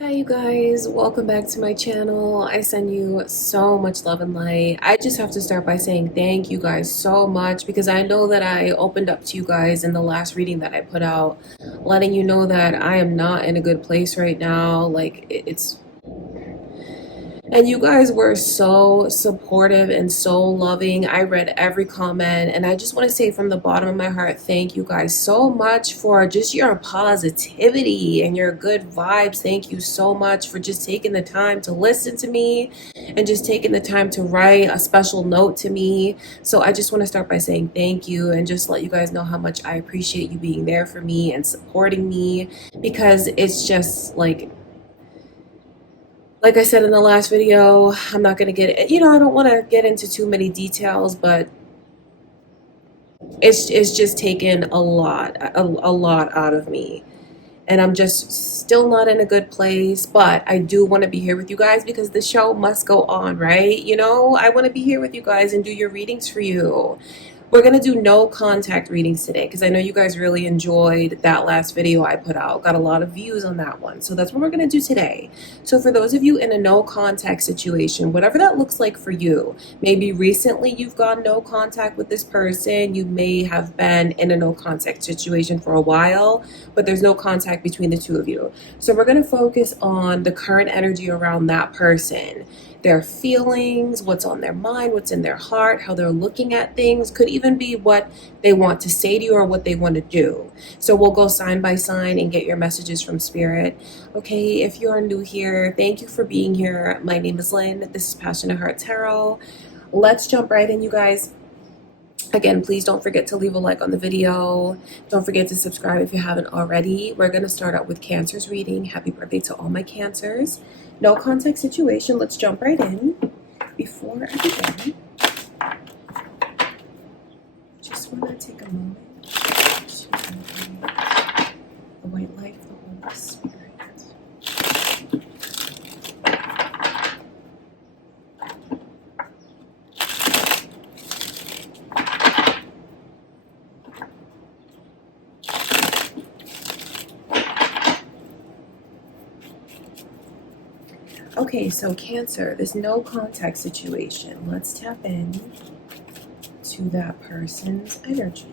Hi you guys, welcome back to my channel. I send you so much love and light. I just have to start by saying thank you guys so much because I know that I opened up to you guys in the last reading that I put out, letting you know that I am not in a good place right now. Like it's and you guys were so supportive and so loving. I read every comment, and I just want to say from the bottom of my heart, thank you guys so much for just your positivity and your good vibes. Thank you so much for just taking the time to listen to me and just taking the time to write a special note to me. So I just want to start by saying thank you and just let you guys know how much I appreciate you being there for me and supporting me, because it's just like I said in the last video, I'm not going to get, I don't want to get into too many details, but it's just taken a lot out of me. And I'm just still not in a good place, but I do want to be here with you guys because the show must go on, right? I want to be here with you guys and do your readings for you. We're going to do no contact readings today because I know you guys really enjoyed that last video I put out. Got a lot of views on that one. So that's what we're going to do today. So for those of you in a no contact situation, whatever that looks like for you, maybe recently you've gone no contact with this person. You may have been in a no contact situation for a while, but there's no contact between the two of you. So we're going to focus on the current energy around that person, their feelings, what's on their mind, what's in their heart, how they're looking at things. Could even be what they want to say to you or what they want to do. So we'll go sign by sign and get your messages from Spirit. Okay, if you're new here, thank you for being here. My name is Lynn. This is Passionate Heart Tarot. Let's jump right in, you guys. Again, please don't forget to leave a like on the video. Don't forget to subscribe if you haven't already. We're going to start out with Cancer's reading. Happy birthday to all my Cancers. No contact situation. Let's jump right in. Before I begin, just want to take a moment to the white light of the Holy Spirit. Okay, so Cancer, this no contact situation. Let's tap in to that person's energy.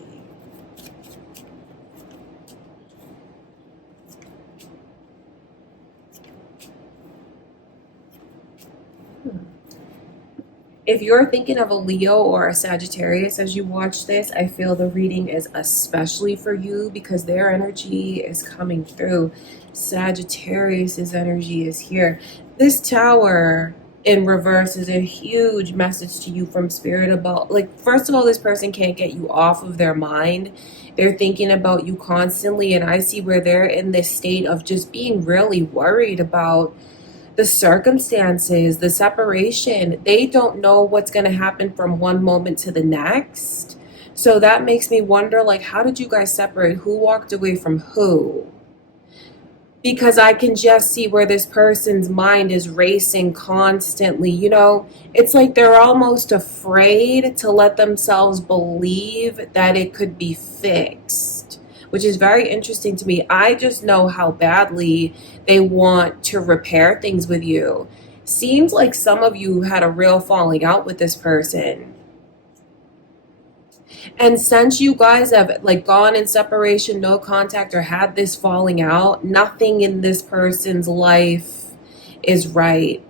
If you're thinking of a Leo or a Sagittarius as you watch this, I feel the reading is especially for you because their energy is coming through. Sagittarius's energy is here. This Tower in reverse is a huge message to you from Spirit about, first of all, this person can't get you off of their mind. They're thinking about you constantly, and I see where they're in this state of just being really worried about the circumstances, the separation. They don't know what's going to happen from one moment to the next. So that makes me wonder, how did you guys separate? Who walked away from who? Because I can just see where this person's mind is racing constantly. It's like they're almost afraid to let themselves believe that it could be fixed, which is very interesting to me. I just know how badly they want to repair things with you. Seems like some of you had a real falling out with this person. And since you guys have gone in separation, no contact, or had this falling out, nothing in this person's life is right.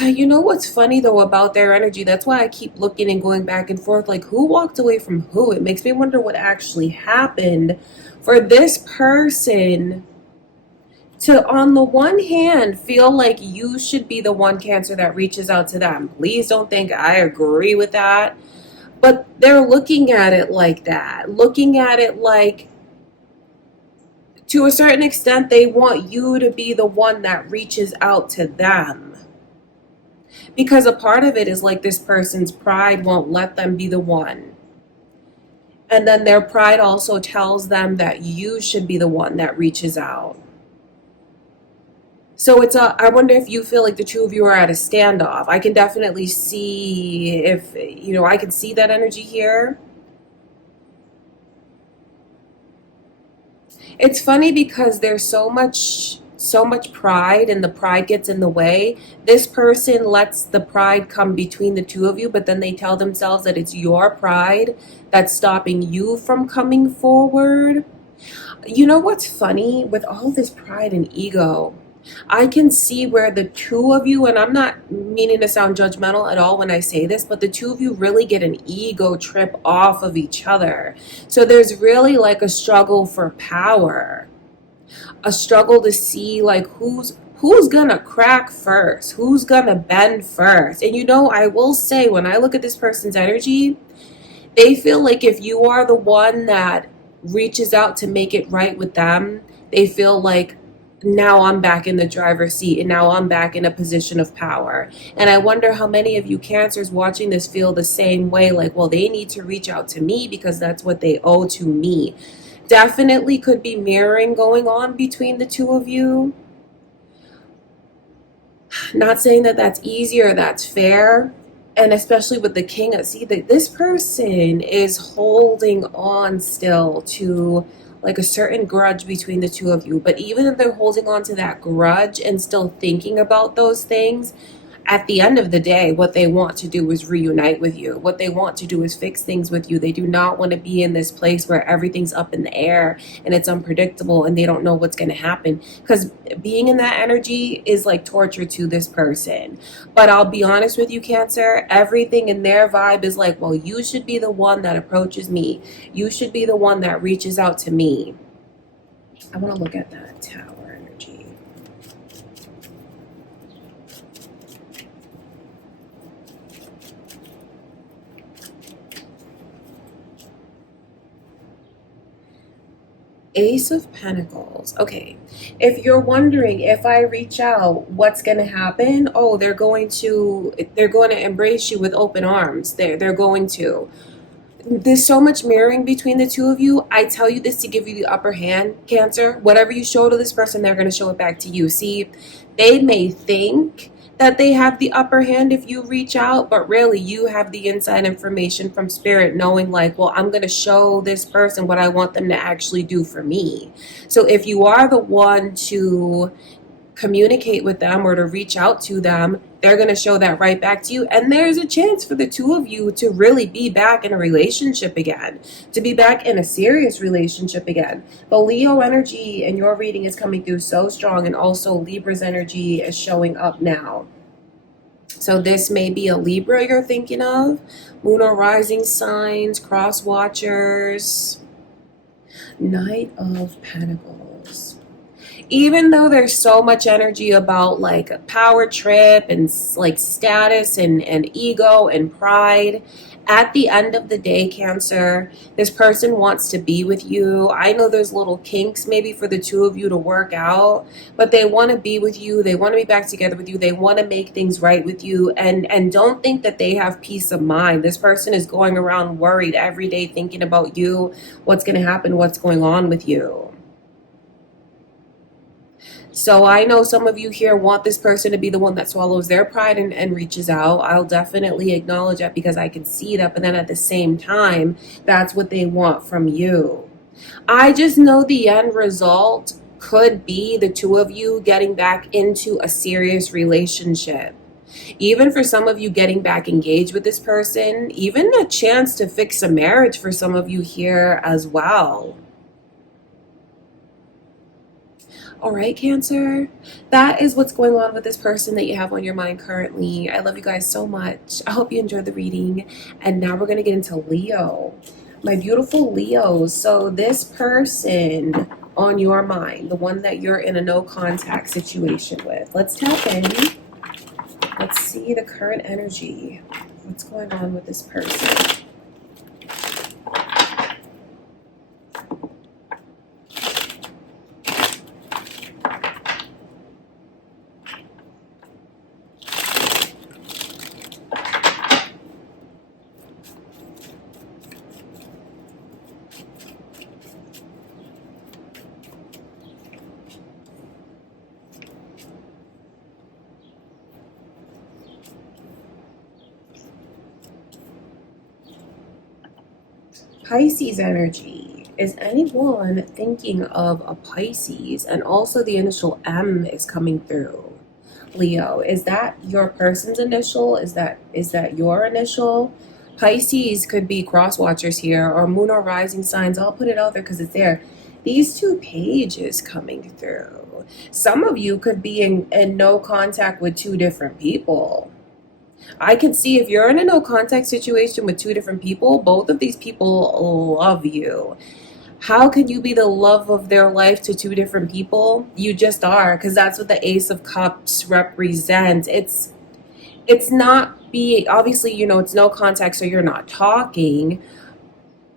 You know what's funny though about their energy? That's why I keep looking and going back and forth, who walked away from who? It makes me wonder what actually happened for this person to, on the one hand, feel like you should be the one, Cancer, that reaches out to them. Please don't think I agree with that. But they're looking at it like that, looking at it like, to a certain extent, they want you to be the one that reaches out to them. Because a part of it is this person's pride won't let them be the one. And then their pride also tells them that you should be the one that reaches out. So I wonder if you feel like the two of you are at a standoff. I can definitely see if, I can see that energy here. It's funny because there's so much so much pride, and the pride gets in the way. This person lets the pride come between the two of you, but then they tell themselves that it's your pride that's stopping you from coming forward. You know what's funny? With all this pride and ego, I can see where the two of you, and I'm not meaning to sound judgmental at all when I say this, but the two of you really get an ego trip off of each other. So there's really like a struggle for power, a struggle to see like who's gonna crack first, who's gonna bend first. And you know, I will say, when I look at this person's energy, they feel like if you are the one that reaches out to make it right with them, they feel like, now I'm back in the driver's seat and now I'm back in a position of power. And I wonder how many of you Cancers watching this feel the same way, like, well, they need to reach out to me because that's what they owe to me. Definitely could be mirroring going on between the two of you. Not saying that that's easy or that's fair. And especially with the King, I see that this person is holding on still to like a certain grudge between the two of you. But even if they're holding on to that grudge and still thinking about those things, at the end of the day, what they want to do is reunite with you. What they want to do is fix things with you. They do not want to be in this place where everything's up in the air and it's unpredictable and they don't know what's going to happen. Because being in that energy is like torture to this person. But I'll be honest with you, Cancer, everything in their vibe is like, well, you should be the one that approaches me. You should be the one that reaches out to me. I want to look at that Tower energy. Ace of Pentacles. Okay, if you're wondering, if I reach out, what's going to happen? Oh, they're going to embrace you with open arms. They're going to. There's so much mirroring between the two of you. I tell you this to give you the upper hand, Cancer. Whatever you show to this person, they're going to show it back to you. See, they may think that they have the upper hand if you reach out, but really you have the inside information from Spirit, knowing like, well, I'm going to show this person what I want them to actually do for me. So if you are the one to communicate with them or to reach out to them, they're going to show that right back to you. And there's a chance for the two of you to really be back in a relationship again, to be back in a serious relationship again. The Leo energy in your reading is coming through so strong, and also Libra's energy is showing up now. So this may be a Libra you're thinking of, Moon or Rising signs, cross watchers, Knight of Pentacles. Even though there's so much energy about like a power trip and like status and ego and pride, at the end of the day, Cancer, this person wants to be with you. I know there's little kinks maybe for the two of you to work out, but they want to be with you. They want to be back together with you. They want to make things right with you. And don't think that they have peace of mind. This person is going around worried every day, thinking about you, what's going to happen, what's going on with you. So I know some of you here want this person to be the one that swallows their pride and reaches out. I'll definitely acknowledge that because I can see that. But then at the same time, that's what they want from you. I just know the end result could be the two of you getting back into a serious relationship. Even for some of you getting back engaged with this person, even a chance to fix a marriage for some of you here as well. All right, Cancer, that is what's going on with this person that you have on your mind currently. I love you guys so much. I hope you enjoyed the reading. And now we're going to get into Leo. My beautiful Leos. So this person on your mind, the one that you're in a no contact situation with. Let's tap in. Let's see the current energy. What's going on with this person? Pisces energy Is anyone thinking of a Pisces? And also the initial M is coming through. Leo, is that your person's initial? Is that your initial? Pisces could be cross watchers here, or moon or rising signs. I'll put it out there because it's there. These two pages coming through. Some of you could be in no contact with two different people. I can see if you're in a no contact situation with two different people, both of these people love you. How can you be the love of their life to two different people? You just are, because that's what the Ace of Cups represents. It's not being, obviously, you know, it's no contact, so you're not talking,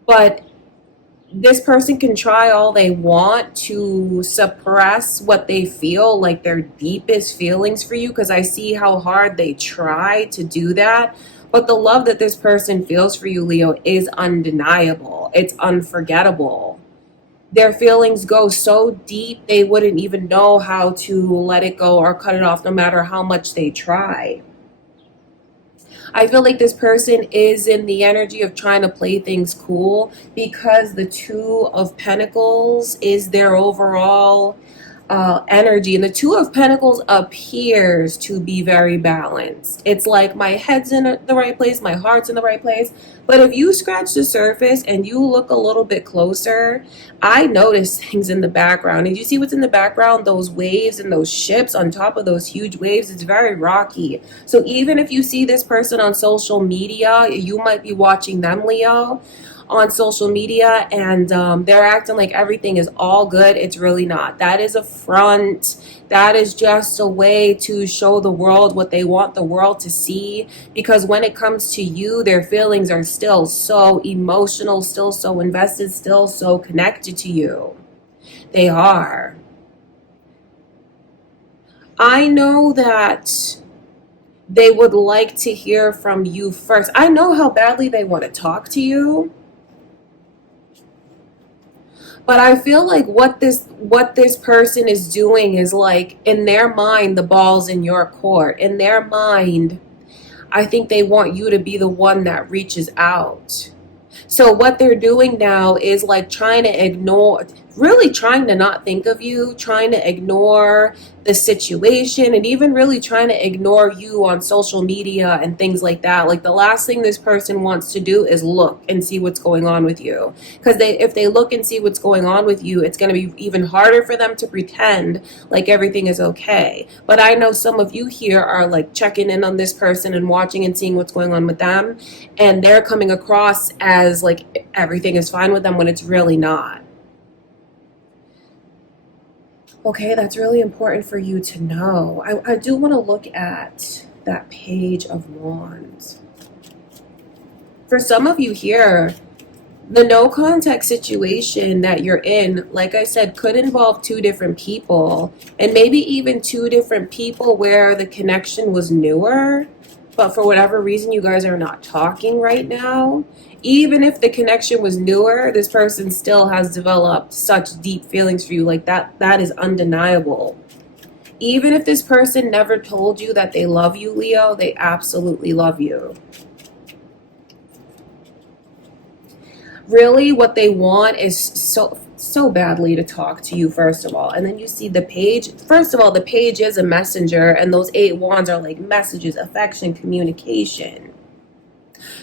but this person can try all they want to suppress what they feel, like their deepest feelings for you, because I see how hard they try to do that. But the love that this person feels for you, Leo, is undeniable. It's unforgettable. Their feelings go so deep, they wouldn't even know how to let it go or cut it off, no matter how much they try. I feel like this person is in the energy of trying to play things cool, because the Two of Pentacles is their overall energy. And the Two of Pentacles appears to be very balanced. It's like my head's in the right place, my heart's in the right place. But if you scratch the surface and you look a little bit closer, I notice things in the background. And you see what's in the background? Those waves and those ships on top of those huge waves. It's very rocky. So even if you see this person on social media, you might be watching them, Leo, on social media, and they're acting like everything is all good. It's really not. That is a front. That is just a way to show the world what they want the world to see, because when it comes to you, their feelings are still so emotional, still so invested, still so connected to you. They are. I know that they would like to hear from you first. I know how badly they want to talk to you. But I feel like what this person is doing is, like, in their mind, the ball's in your court. In their mind, I think they want you to be the one that reaches out. So what they're doing now is like trying to ignore, really trying to not think of you, trying to ignore the situation, and even really trying to ignore you on social media and things like that. Like, the last thing this person wants to do is look and see what's going on with you. Because if they look and see what's going on with you, it's going to be even harder for them to pretend like everything is okay. But I know some of you here are like checking in on this person and watching and seeing what's going on with them, and they're coming across as like everything is fine with them when it's really not. Okay, that's really important for you to know. I do want to look at that Page of Wands. For some of you here, the no contact situation that you're in, like I said, could involve two different people, and maybe even two different people where the connection was newer, but for whatever reason you guys are not talking right now. Even if the connection was newer, this person still has developed such deep feelings for you. Like, that is undeniable. Even if this person never told you that they love you, Leo, they absolutely love you. Really, what they want is so badly to talk to you, first of all. And then you see the Page. First of all, the Page is a messenger, and those 8 wands are like messages, affection, communication.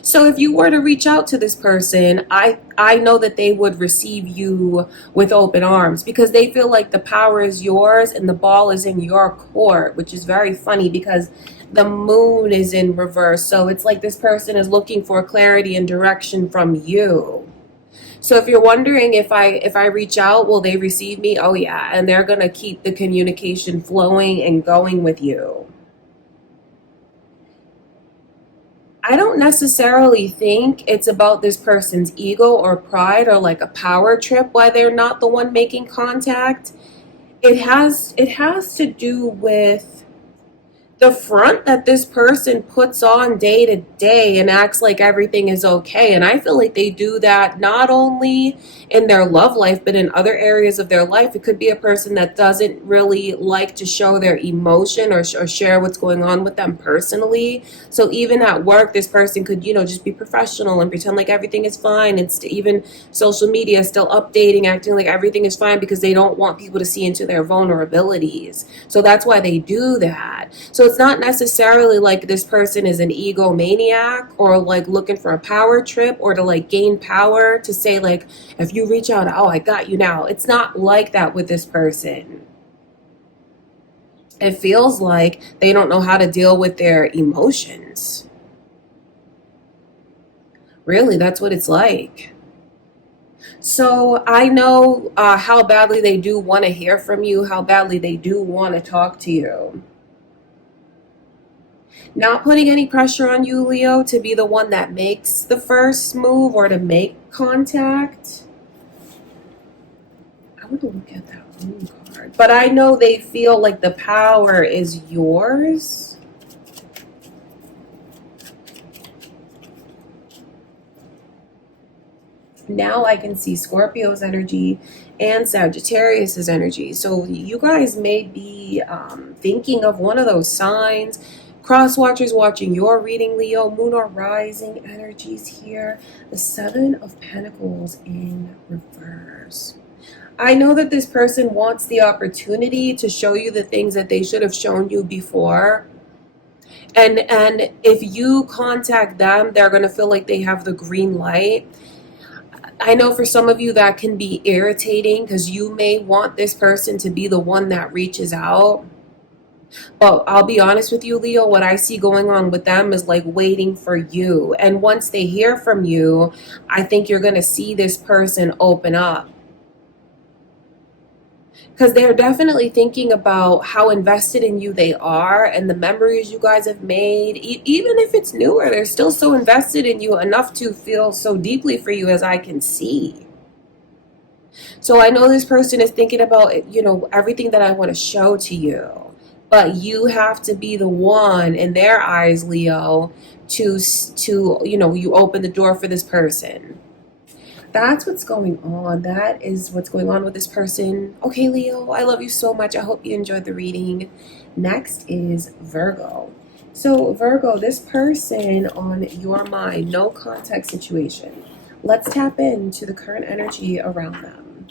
So if you were to reach out to this person, I know that they would receive you with open arms, because they feel like the power is yours and the ball is in your court, which is very funny because the moon is in reverse. So it's like this person is looking for clarity and direction from you. So if you're wondering if I reach out, will they receive me? Oh yeah, and they're going to keep the communication flowing and going with you. I don't necessarily think it's about this person's ego or pride or like a power trip why they're not the one making contact. It has to do with the front that this person puts on day to day and acts like everything is okay. And I feel like they do that not only in their love life, but in other areas of their life. It could be a person that doesn't really like to show their emotion or share what's going on with them personally. So even at work, this person could, just be professional and pretend like everything is fine. And even social media, still updating, acting like everything is fine because they don't want people to see into their vulnerabilities. So that's why they do that. So it's not necessarily like this person is an egomaniac or like looking for a power trip or to like gain power to say like, if you reach out, oh, I got you now. It's not like that with this person. It feels like they don't know how to deal with their emotions. Really, that's what it's like. So I know how badly they do want to hear from you, how badly they do want to talk to you. Not putting any pressure on you, Leo, to be the one that makes the first move or to make contact. I want to look at that moon card. But I know they feel like the power is yours. Now I can see Scorpio's energy and Sagittarius's energy. So you guys may be thinking of one of those signs. Cross watchers watching your reading, Leo, moon or rising energies here. The Seven of Pentacles in reverse. I know that this person wants the opportunity to show you the things that they should have shown you before. And if you contact them, they're going to feel like they have the green light. I know for some of you that can be irritating because you may want this person to be the one that reaches out. But I'll be honest with you, Leo, what I see going on with them is like waiting for you. And once they hear from you, I think you're going to see this person open up. Because they're definitely thinking about how invested in you they are and the memories you guys have made. Even if it's newer, they're still so invested in you enough to feel so deeply for you, as I can see. So I know this person is thinking about, everything that I want to show to you. But you have to be the one in their eyes, Leo, to you open the door for this person. That's what's going on. That is what's going on with this person. Okay, Leo, I love you so much. I hope you enjoyed the reading. Next is Virgo. So Virgo, this person on your mind, no contact situation. Let's tap into the current energy around them.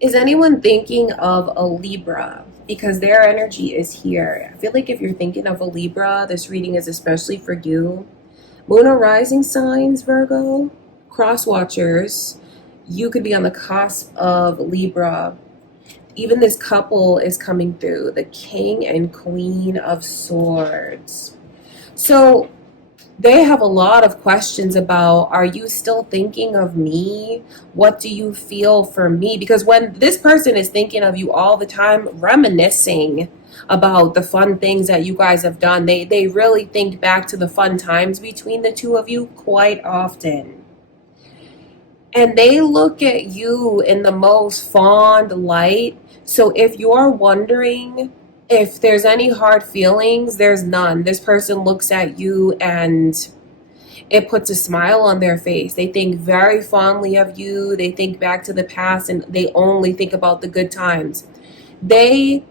Is anyone thinking of a Libra? Because their energy is here. I feel like if you're thinking of a Libra, this reading is especially for you. Moon or rising signs, Virgo, cross watchers, you could be on the cusp of Libra. Even this couple is coming through, the King and Queen of Swords. So they have a lot of questions about, are you still thinking of me? What do you feel for me? Because when this person is thinking of you all the time, reminiscing about the fun things that you guys have done, they really think back to the fun times between the two of you quite often. And they look at you in the most fond light. So if you're wondering if there's any hard feelings, there's none. This person looks at you and it puts a smile on their face. They think very fondly of you. They think back to the past and they only think about the good times. They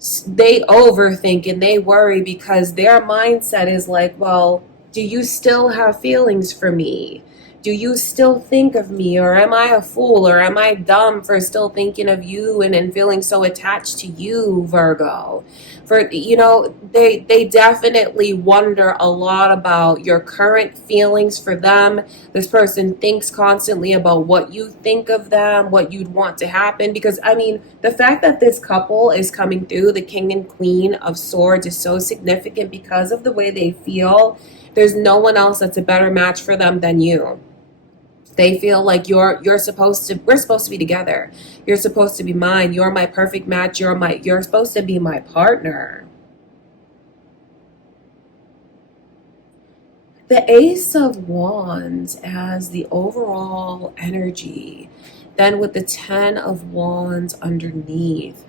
overthink and they worry because their mindset is like, well, do you still have feelings for me? Do you still think of me? Or am I a fool? Or am I dumb for still thinking of you and feeling so attached to you, Virgo? For, you know, they definitely wonder a lot about your current feelings for them. This person thinks constantly about what you think of them, what you'd want to happen. Because I mean, the fact that this couple is coming through, the King and Queen of Swords, is so significant because of the way they feel. There's no one else that's a better match for them than you. They feel like we're supposed to be together. You're supposed to be mine. You're my perfect match. You're supposed to be my partner. The Ace of Wands as the overall energy. Then with the Ten of Wands underneath.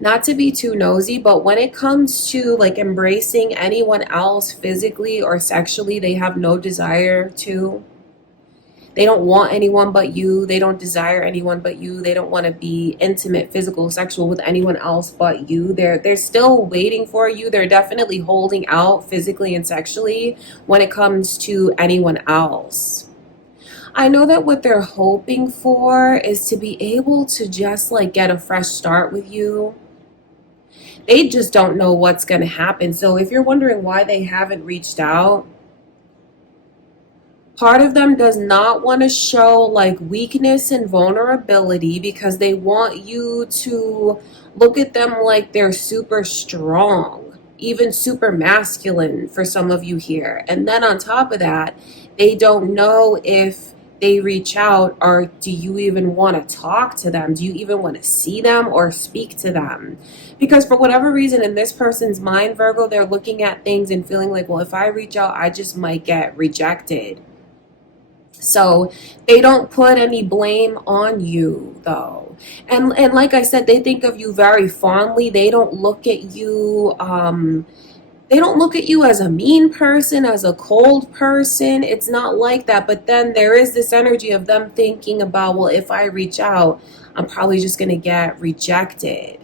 Not to be too nosy, but when it comes to like embracing anyone else physically or sexually, they have no desire to. They don't want anyone but you. They don't desire anyone but you. They don't want to be intimate, physical, sexual with anyone else but you. They're still waiting for you. They're definitely holding out physically and sexually when it comes to anyone else. I know that what they're hoping for is to be able to just like get a fresh start with you. They just don't know what's going to happen. So if you're wondering why they haven't reached out, part of them does not want to show like weakness and vulnerability because they want you to look at them like they're super strong, even super masculine for some of you here. And then on top of that, they don't know if they reach out, or do you even want to talk to them? Do you even want to see them or speak to them? Because for whatever reason in this person's mind, Virgo, they're looking at things and feeling like, well, if I reach out, I just might get rejected. So they don't put any blame on you though. And like I said, they think of you very fondly. They don't look at you as a mean person, as a cold person. It's not like that. But then there is this energy of them thinking about, well, if I reach out, I'm probably just going to get rejected.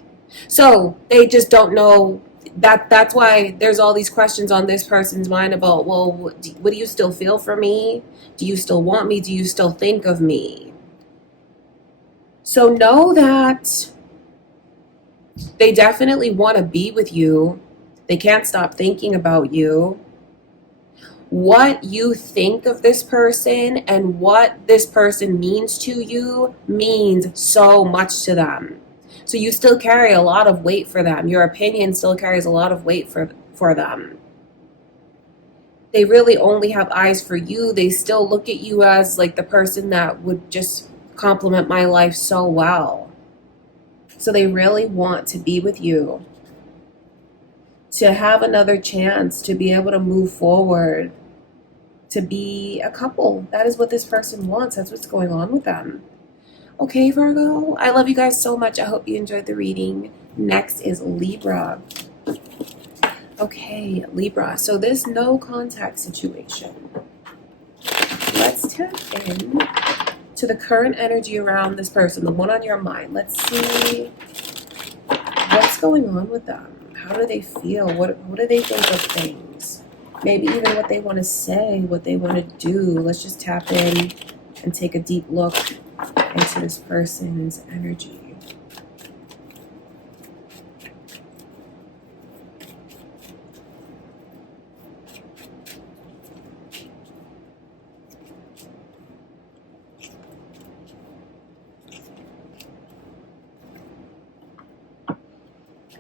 So they just don't know. That's why there's all these questions on this person's mind about, well, what do you still feel for me? Do you still want me? Do you still think of me? So know that they definitely want to be with you. They can't stop thinking about you. What you think of this person and what this person means to you means so much to them. So you still carry a lot of weight for them. Your opinion still carries a lot of weight for them. They really only have eyes for you. They still look at you as like the person that would just complement my life so well. So they really want to be with you, to have another chance, to be able to move forward, to be a couple. That is what this person wants. That's what's going on with them. Okay, Virgo, I love you guys so much. I hope you enjoyed the reading. Next is Libra. Okay, Libra. So this no contact situation. Let's tap in to the current energy around this person, the one on your mind. Let's see what's going on with them. How do they feel? What do they think of things? Maybe even what they want to say, what they want to do. Let's just tap in and take a deep look into this person's energy.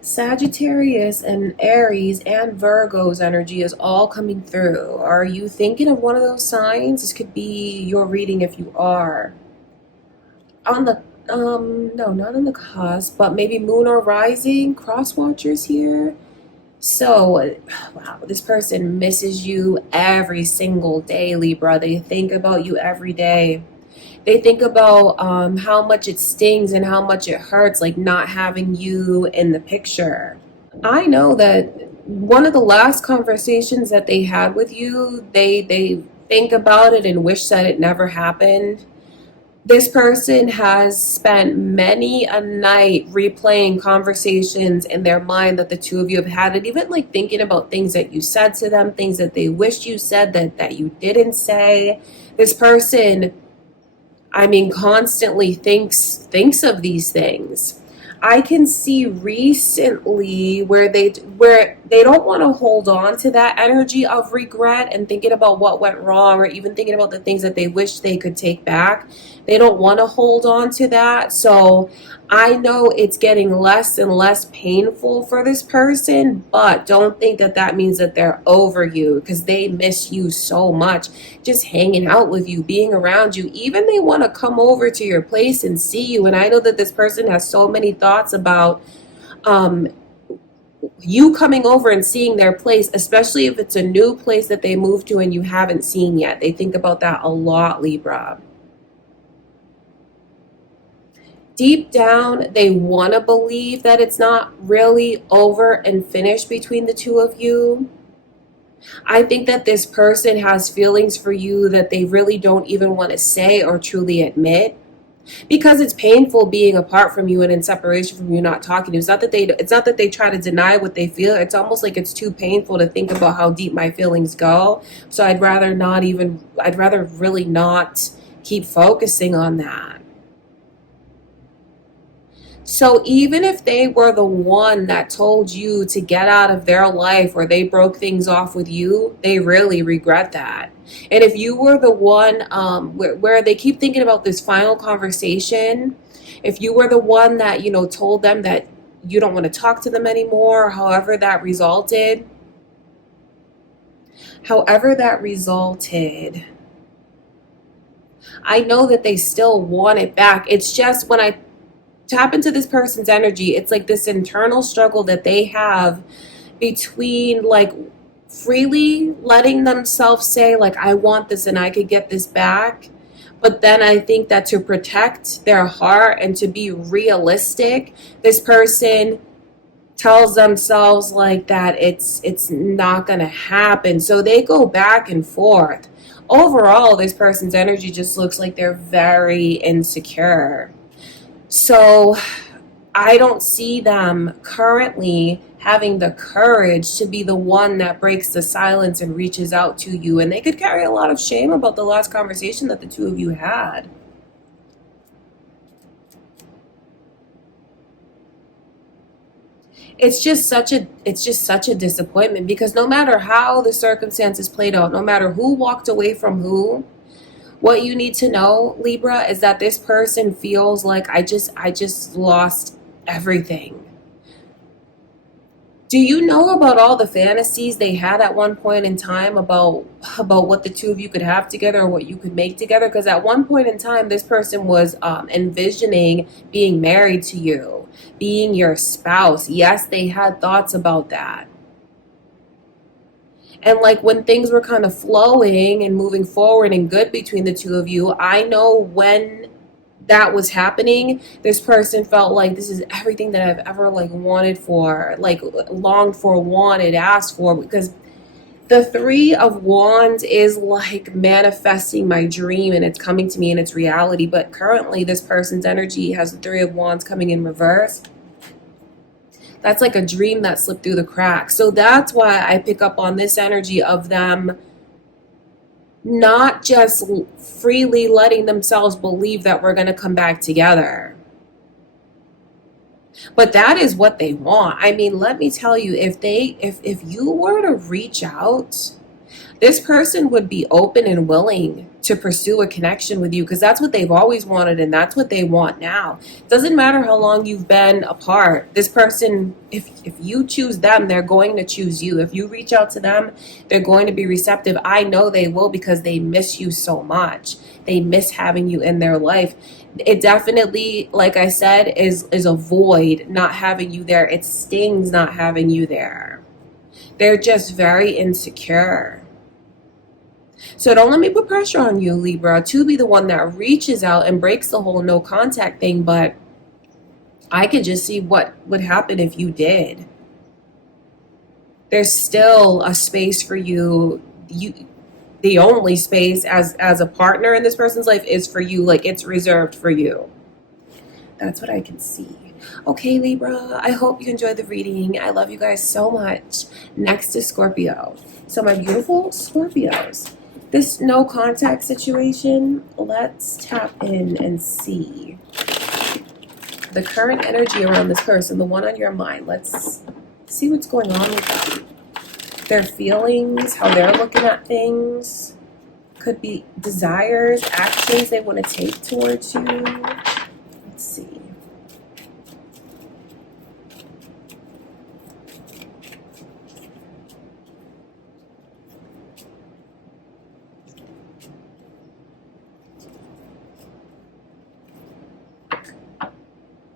Sagittarius and Aries and Virgo's energy is all coming through. Are you thinking of one of those signs? This could be your reading if you are. On the, no, not on the cusp, but maybe moon or rising, cross watchers here. So, wow, this person misses you every single day, Libra. They think about you every day. They think about how much it stings and how much it hurts, like not having you in the picture. I know that one of the last conversations that they had with you, they think about it and wish that it never happened. This person has spent many a night replaying conversations in their mind that the two of you have had, and even like thinking about things that you said to them, things that they wished you said that you didn't say. This person, I mean, constantly thinks of these things. I can see recently where they don't want to hold on to that energy of regret and thinking about what went wrong, or even thinking about the things that they wish they could take back. They don't want to hold on to that. So I know it's getting less and less painful for this person, but don't think that that means that they're over you, because they miss you so much. Just hanging out with you, being around you. Even they want to come over to your place and see you. And I know that this person has so many thoughts about you coming over and seeing their place, especially if it's a new place that they moved to and you haven't seen yet. They think about that a lot, Libra. Deep down, they want to believe that it's not really over and finished between the two of you. I think that this person has feelings for you that they really don't even want to say or truly admit, because it's painful being apart from you and in separation from you, not talking to you. It's not that they try to deny what they feel. It's almost like it's too painful to think about how deep my feelings go. So I'd rather really not keep focusing on that. So even if they were the one that told you to get out of their life, or they broke things off with you, they really regret that. And if you were the one where they keep thinking about this final conversation, if you were the one that, told them that you don't want to talk to them anymore, however that resulted, I know that they still want it back. It's just when I tap into this person's energy, it's like this internal struggle that they have between like freely letting themselves say like, I want this and I could get this back. But then I think that to protect their heart and to be realistic, this person tells themselves like that it's not going to happen. So they go back and forth. Overall, this person's energy just looks like they're very insecure. So I don't see them currently having the courage to be the one that breaks the silence and reaches out to you. And they could carry a lot of shame about the last conversation that the two of you had. It's just such a disappointment, because no matter how the circumstances played out, no matter who walked away from who, what you need to know, Libra, is that this person feels like I just lost everything. Do you know about all the fantasies they had at one point in time about what the two of you could have together, or what you could make together? Because at one point in time, this person was envisioning being married to you, being your spouse. Yes, they had thoughts about that. And like when things were kind of flowing and moving forward and good between the two of you, I know when that was happening, this person felt like this is everything that I've ever like wanted for, like longed for, wanted, asked for. Because the Three of Wands is like manifesting my dream and it's coming to me in its reality. But currently this person's energy has the Three of Wands coming in reverse. That's like a dream that slipped through the cracks. So that's why I pick up on this energy of them not just freely letting themselves believe that we're going to come back together. But that is what they want. I mean, let me tell you, if you were to reach out, this person would be open and willing to pursue a connection with you, because that's what they've always wanted and that's what they want now. Doesn't matter how long you've been apart. This person, if you choose them, they're going to choose you. If you reach out to them, they're going to be receptive. I know they will, because they miss you so much. They miss having you in their life. It definitely, like I said, is a void not having you there. It stings not having you there. They're just very insecure. So don't let me put pressure on you, Libra, to be the one that reaches out and breaks the whole no contact thing. But I could just see what would happen if you did. There's still a space for you. The only space as a partner in this person's life is for you. Like, it's reserved for you. That's what I can see. Okay, Libra, I hope you enjoyed the reading. I love you guys so much. Next is Scorpio. So my beautiful Scorpios, this no contact situation, let's tap in and see The current energy around this person, the one on your mind. Let's see what's going on with them. Their feelings, how they're looking at things. Could be desires, actions they want to take towards you. Let's see.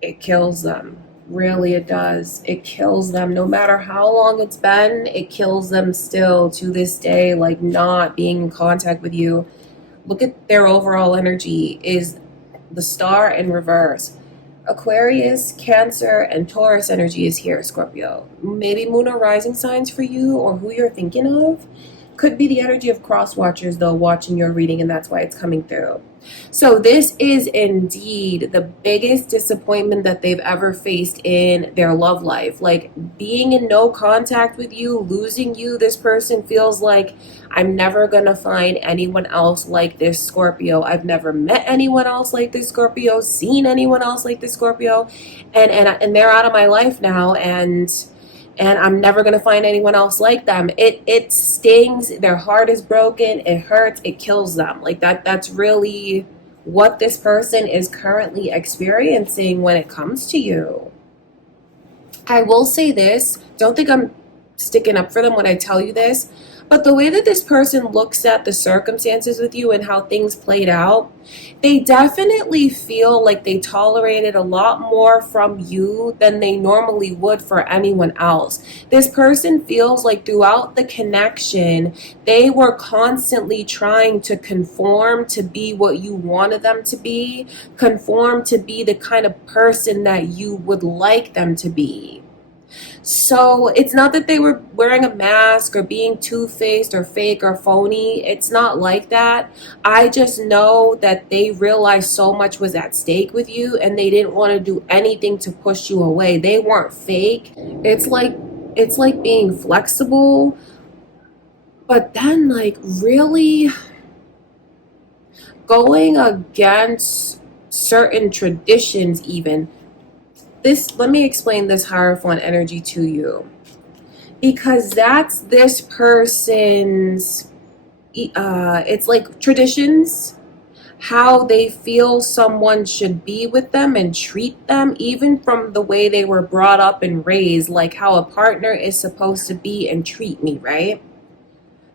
It kills them. Really, it does. It kills them. No matter how long it's been, it kills them still to this day, like not being in contact with you. Look at their overall energy is the star in reverse. Aquarius, Cancer, and Taurus energy is here, Scorpio. Maybe moon or rising signs for you or who you're thinking of. Could be the energy of cross watchers, though, watching your reading, and that's why it's coming through. So this is indeed the biggest disappointment that they've ever faced in their love life. Like being in no contact with you, losing you, this person feels like, I'm never going to find anyone else like this Scorpio. I've never met anyone else like this Scorpio, seen anyone else like this Scorpio. And they're out of my life now, and I'm never going to find anyone else like them. It stings. Their heart is broken. It hurts. It kills them. Like that's really what this person is currently experiencing when it comes to you. I will say this. Don't think I'm sticking up for them when I tell you this. But the way that this person looks at the circumstances with you and how things played out, they definitely feel like they tolerated a lot more from you than they normally would for anyone else. This person feels like throughout the connection, they were constantly trying to conform to be what you wanted them to be, conform to be the kind of person that you would like them to be. So it's not that they were wearing a mask or being two-faced or fake or phony. It's not like that. I just know that they realized so much was at stake with you and they didn't want to do anything to push you away. They weren't fake. It's like being flexible, but then like really going against certain traditions even. Let me explain this Hierophant energy to you, because that's this person's, it's like traditions, how they feel someone should be with them and treat them, even from the way they were brought up and raised, like how a partner is supposed to be and treat me, right?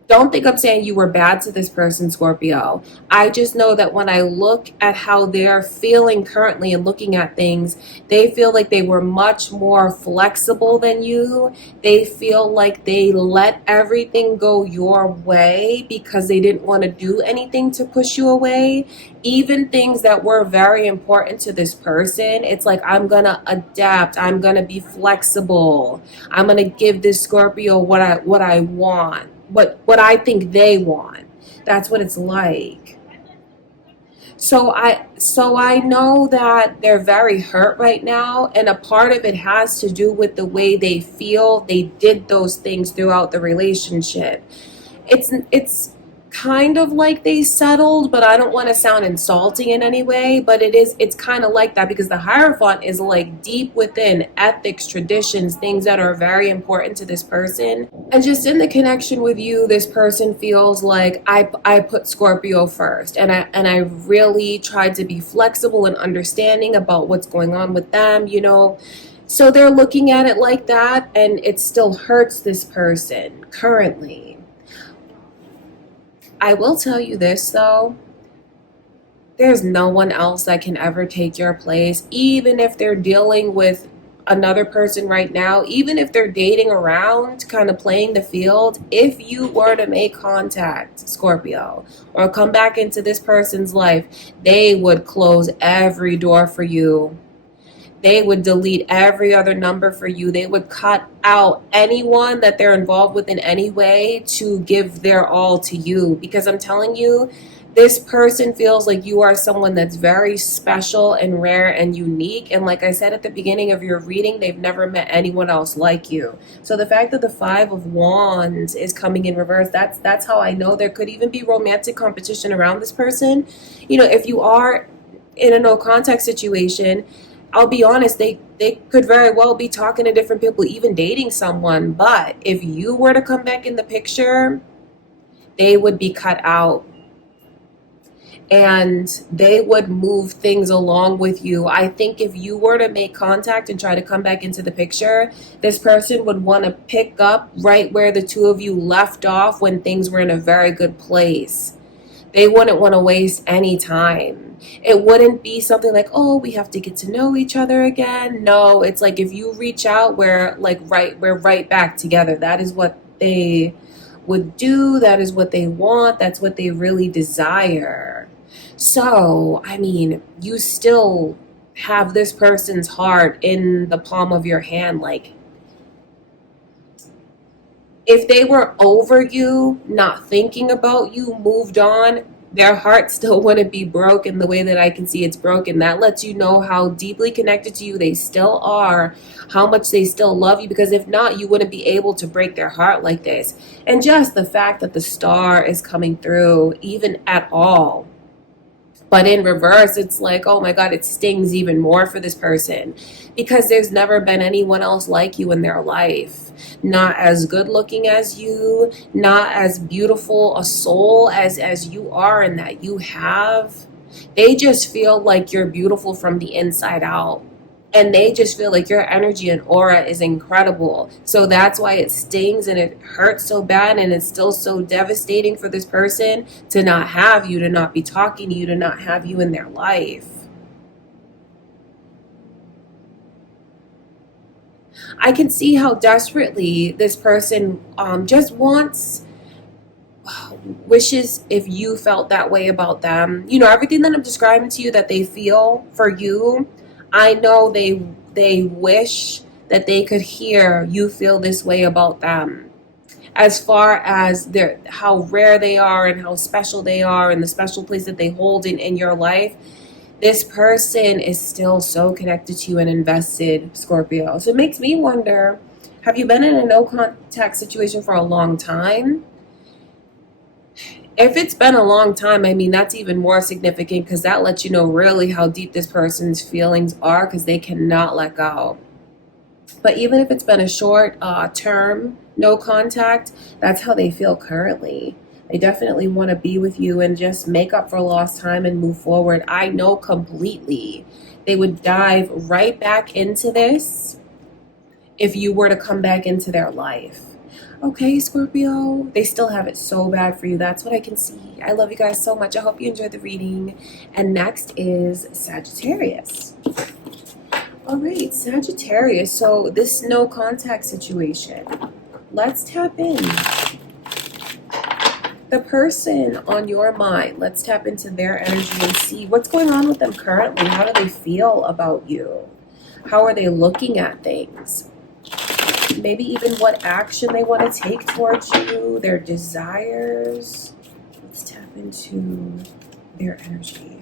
Don't think I'm saying you were bad to this person, Scorpio. I just know that when I look at how they're feeling currently and looking at things, they feel like they were much more flexible than you. They feel like they let everything go your way because they didn't want to do anything to push you away. Even things that were very important to this person, it's like, I'm going to adapt. I'm going to be flexible. I'm going to give this Scorpio what I want. What I think they want. That's what it's like. So I know that they're very hurt right now, and a part of it has to do with the way they feel they did those things throughout the relationship. It's kind of like they settled, but I don't want to sound insulting in any way, but it's kind of like that because the Hierophant is like deep within ethics, traditions, things that are very important to this person. And just in the connection with you, this person feels like I put Scorpio first, and I really tried to be flexible and understanding about what's going on with them, you know. So they're looking at it like that, and it still hurts this person currently. I will tell you this though, there's no one else that can ever take your place, even if they're dealing with another person right now, even if they're dating around, kind of playing the field. If you were to make contact, Scorpio, or come back into this person's life, they would close every door for you. They would delete every other number for you. They would cut out anyone that they're involved with in any way to give their all to you. Because I'm telling you, this person feels like you are someone that's very special and rare and unique. And like I said at the beginning of your reading, they've never met anyone else like you. So the fact that the Five of Wands is coming in reverse, that's how I know there could even be romantic competition around this person. You know, if you are in a no contact situation, I'll be honest, they could very well be talking to different people, even dating someone. But if you were to come back in the picture, they would be cut out and they would move things along with you. I think if you were to make contact and try to come back into the picture, this person would want to pick up right where the two of you left off when things were in a very good place. They wouldn't want to waste any time. It wouldn't be something like, oh, we have to get to know each other again. No, it's like if you reach out, we're right back together. That is what they would do. That is what they want. That's what they really desire. So, I mean, you still have this person's heart in the palm of your hand. Like, if they were over you, not thinking about you, moved on, their heart still wouldn't be broken the way that I can see it's broken. That lets you know how deeply connected to you they still are, how much they still love you, because if not, you wouldn't be able to break their heart like this. And just the fact that the star is coming through, even at all. But in reverse, it's like, oh my God, it stings even more for this person because there's never been anyone else like you in their life. Not as good looking as you, not as beautiful a soul as you are and that you have. They just feel like you're beautiful from the inside out. And they just feel like your energy and aura is incredible. So that's why it stings and it hurts so bad, and it's still so devastating for this person to not have you, to not be talking to you, to not have you in their life. I can see how desperately this person just wishes if you felt that way about them. You know, everything that I'm describing to you that they feel for you, I know they wish that they could hear you feel this way about them. As far as how rare they are and how special they are and the special place that they hold in your life, this person is still so connected to you and invested, Scorpio. So it makes me wonder, have you been in a no contact situation for a long time? If it's been a long time, I mean, that's even more significant because that lets you know really how deep this person's feelings are because they cannot let go. But even if it's been a short term, no contact, that's how they feel currently. They definitely want to be with you and just make up for lost time and move forward. I know completely they would dive right back into this if you were to come back into their life. Okay, Scorpio, they still have it so bad for you. That's what I can see. I love you guys so much. I hope you enjoyed the reading. And next is Sagittarius. All right, Sagittarius. So this no contact situation. Let's tap in. The person on your mind, let's tap into their energy and see what's going on with them currently. How do they feel about you? How are they looking at things? Maybe even what action they want to take towards you, their desires. Let's tap into their energy.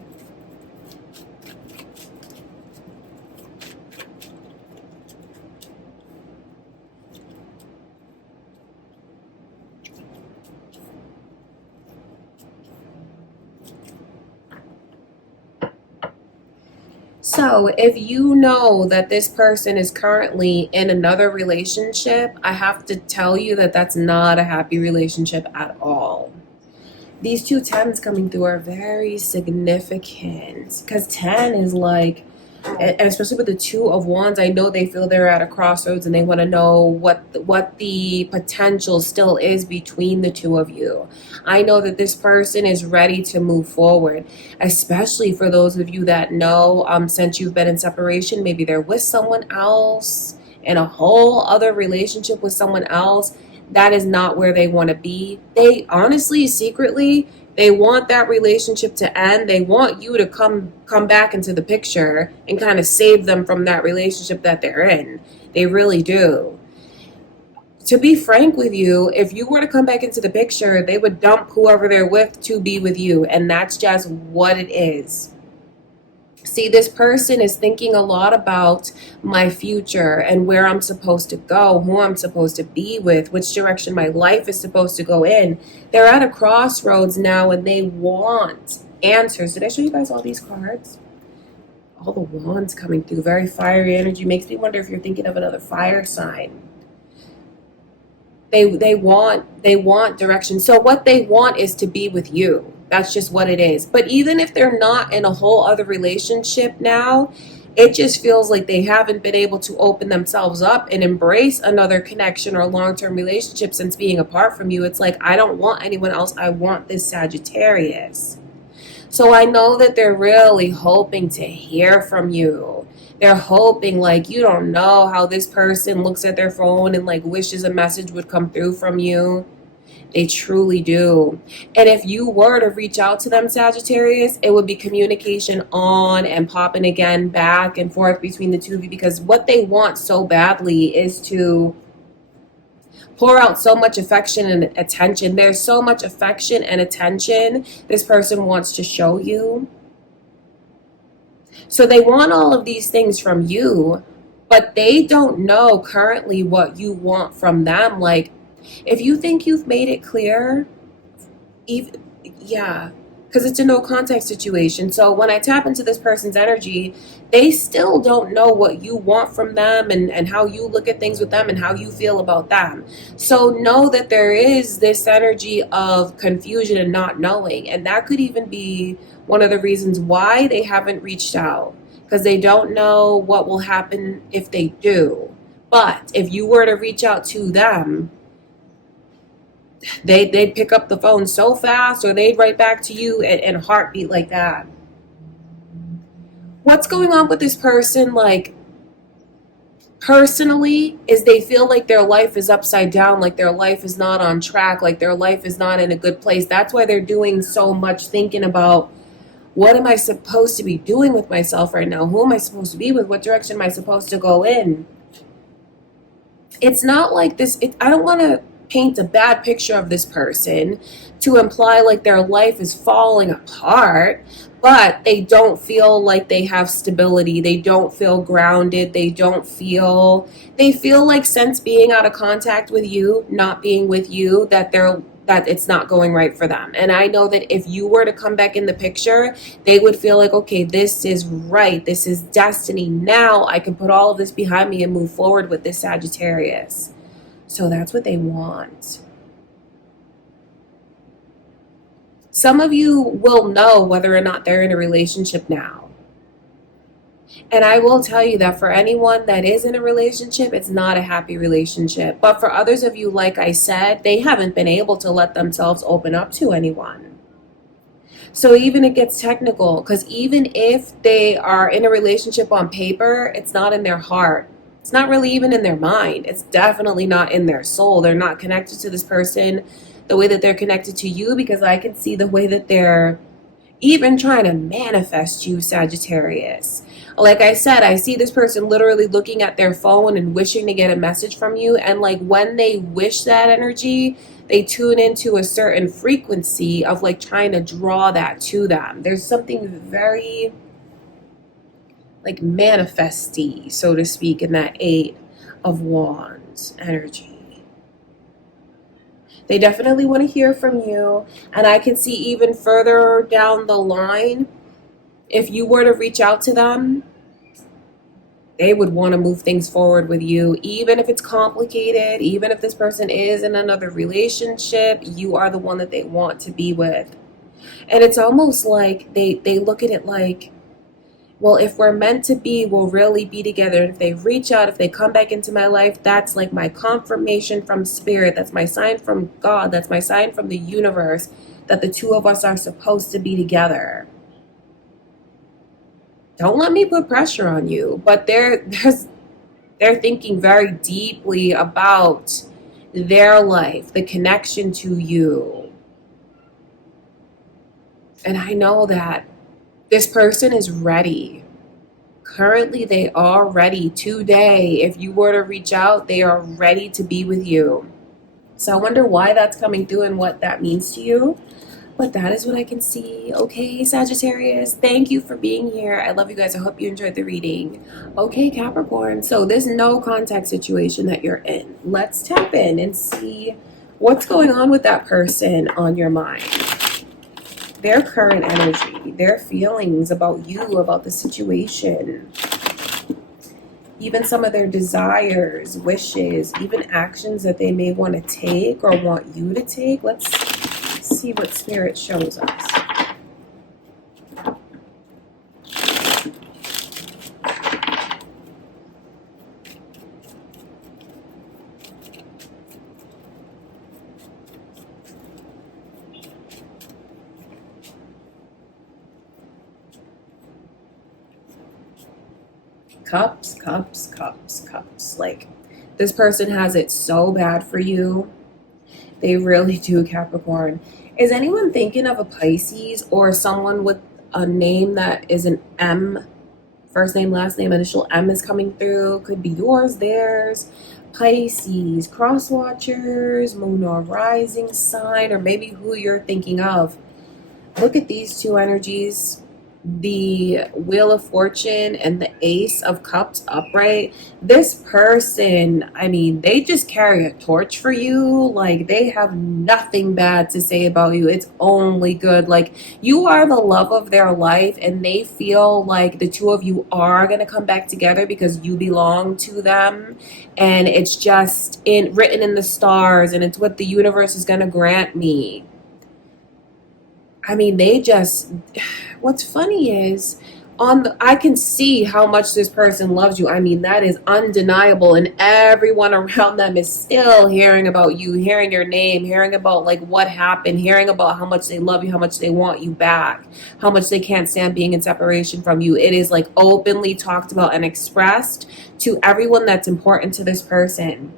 So if you know that this person is currently in another relationship, I have to tell you that that's not a happy relationship at all. These two tens coming through are very significant because 10 is like, and especially with the two of wands, I know they feel they're at a crossroads and they want to know what the potential still is between the two of you. I know that this person is ready to move forward, especially for those of you that know since you've been in separation, maybe they're with someone else in a whole other relationship with someone else. That is not where they want to be. They honestly, secretly, they want that relationship to end. They want you to come back into the picture and kind of save them from that relationship that they're in. They really do. To be frank with you, if you were to come back into the picture, they would dump whoever they're with to be with you. And that's just what it is. See, this person is thinking a lot about my future and where I'm supposed to go, who I'm supposed to be with, which direction my life is supposed to go in. They're at a crossroads now and they want answers. Did I show you guys all these cards? All the wands coming through. Very fiery energy. Makes me wonder if you're thinking of another fire sign. They want direction. So what they want is to be with you. That's just what it is. But even if they're not in a whole other relationship now, it just feels like they haven't been able to open themselves up and embrace another connection or long-term relationship since being apart from you. It's like, I don't want anyone else. I want this Sagittarius. So I know that they're really hoping to hear from you. They're hoping, like, you don't know how this person looks at their phone and like wishes a message would come through from you. They truly do. And if you were to reach out to them, Sagittarius, it would be communication on and popping again back and forth between the two of you, because what they want so badly is to pour out so much affection and attention. There's so much affection and attention this person wants to show you. So they want all of these things from you, but they don't know currently what you want from them. Like, if you think you've made it clear, yeah, because it's a no contact situation. So when I tap into this person's energy, they still don't know what you want from them and how you look at things with them and how you feel about them. So know that there is this energy of confusion and not knowing. And that could even be one of the reasons why they haven't reached out, because they don't know what will happen if they do. But if you were to reach out to them, they'd pick up the phone so fast, or they'd write back to you in a heartbeat like that. What's going on with this person, like, personally, is they feel like their life is upside down, like their life is not on track, like their life is not in a good place. That's why they're doing so much thinking about, what am I supposed to be doing with myself right now? Who am I supposed to be with? What direction am I supposed to go in? It's not like this. I don't want to paint a bad picture of this person to imply like their life is falling apart, but they don't feel like they have stability. They don't feel grounded. They feel like, since being out of contact with you, not being with you, that it's not going right for them. And I know that if you were to come back in the picture, they would feel like, okay, this is right. This is destiny. Now I can put all of this behind me and move forward with this Sagittarius. So that's what they want. Some of you will know whether or not they're in a relationship now. And I will tell you that for anyone that is in a relationship, it's not a happy relationship. But for others of you, like I said, they haven't been able to let themselves open up to anyone. So even it gets technical, because even if they are in a relationship on paper, it's not in their heart. It's not really even in their mind. It's definitely not in their soul. They're not connected to this person the way that they're connected to you, because I can see the way that they're even trying to manifest you, Sagittarius. Like I said, I see this person literally looking at their phone and wishing to get a message from you. And like, when they wish that energy, they tune into a certain frequency of like trying to draw that to them. There's something very like manifesty, so to speak, in that 8 of Wands energy. They definitely want to hear from you. And I can see even further down the line, if you were to reach out to them, they would want to move things forward with you, even if it's complicated, even if this person is in another relationship, you are the one that they want to be with. And it's almost like they look at it like, well, if we're meant to be, we'll really be together. If they reach out, if they come back into my life, that's like my confirmation from spirit. That's my sign from God. That's my sign from the universe that the two of us are supposed to be together. Don't let me put pressure on you, but they're thinking very deeply about their life, the connection to you. And I know that this person is ready. Currently, they are ready today. If you were to reach out, they are ready to be with you. So I wonder why that's coming through and what that means to you. But that is what I can see. Okay, Sagittarius, thank you for being here. I love you guys. I hope you enjoyed the reading. Okay, Capricorn, so this no contact situation that you're in. Let's tap in and see what's going on with that person on your mind. their current energy, their feelings about you, about the situation, even some of their desires, wishes, even actions that they may want to take or want you to take. Let's see what Spirit shows us. Cups, cups, cups, cups. Like, this person has it so bad for you. They really do, Capricorn. Is anyone thinking of a Pisces or someone with a name that is an M? First name, last name, initial M is coming through. Could be yours, theirs. Pisces, cross watchers, moon or rising sign, or maybe who you're thinking of. Look at these two energies. The Wheel of Fortune and the Ace of Cups upright. This person, I mean, they just carry a torch for you. Like, they have nothing bad to say about you. It's only good. Like, you are the love of their life, and they feel like the two of you are going to come back together because you belong to them. And it's just written in the stars, and it's what the universe is going to grant me. I mean, they just, what's funny is I can see how much this person loves you. I mean, that is undeniable. And everyone around them is still hearing about you, hearing your name, hearing about like what happened, hearing about how much they love you, how much they want you back, how much they can't stand being in separation from you. It is like openly talked about and expressed to everyone that's important to this person.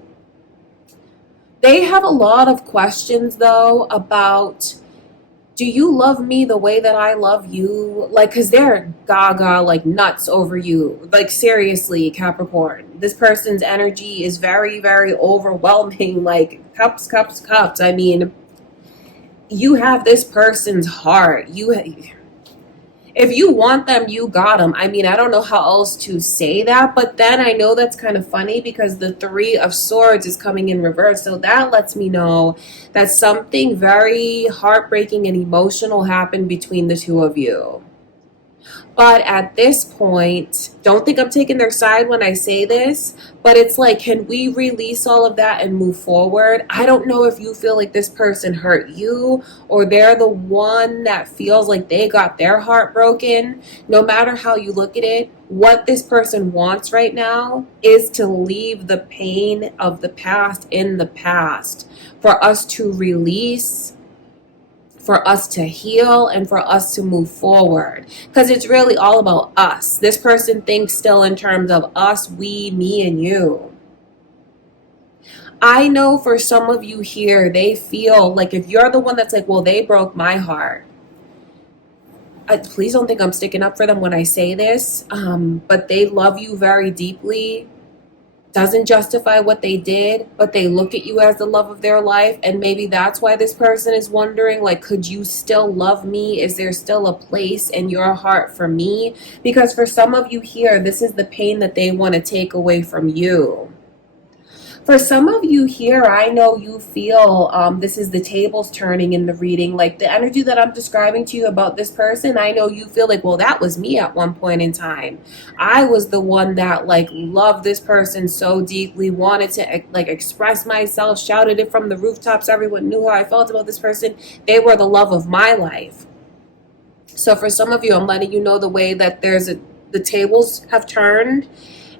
They have a lot of questions though about, do you love me the way that I love you? Like, because they're gaga, like nuts over you. Like, seriously, Capricorn. This person's energy is very, very overwhelming. Like, cups, cups, cups. I mean, you have this person's heart. If you want them, you got them. I mean, I don't know how else to say that, but then I know that's kind of funny because the Three of Swords is coming in reverse. So that lets me know that something very heartbreaking and emotional happened between the two of you. But at this point, don't think I'm taking their side when I say this, but it's like, can we release all of that and move forward? I don't know if you feel like this person hurt you or they're the one that feels like they got their heart broken. No matter how you look at it, what this person wants right now is to leave the pain of the past in the past, for us to release, for us to heal, and for us to move forward, because it's really all about us. This person thinks still in terms of us, we, me, and you. I know for some of you here, they feel like if you're the one that's like, well, they broke my heart. Please don't think I'm sticking up for them when I say this, but they love you very deeply. Doesn't justify what they did, but they look at you as the love of their life. And maybe that's why this person is wondering, like, could you still love me? Is there still a place in your heart for me? Because for some of you here, this is the pain that they want to take away from you. For some of you here, I know you feel this is the tables turning in the reading. Like, the energy that I'm describing to you about this person, I know you feel like, well, that was me at one point in time. I was the one that like loved this person so deeply, wanted to like express myself, shouted it from the rooftops. Everyone knew how I felt about this person. They were the love of my life. So for some of you, I'm letting you know the way that the tables have turned.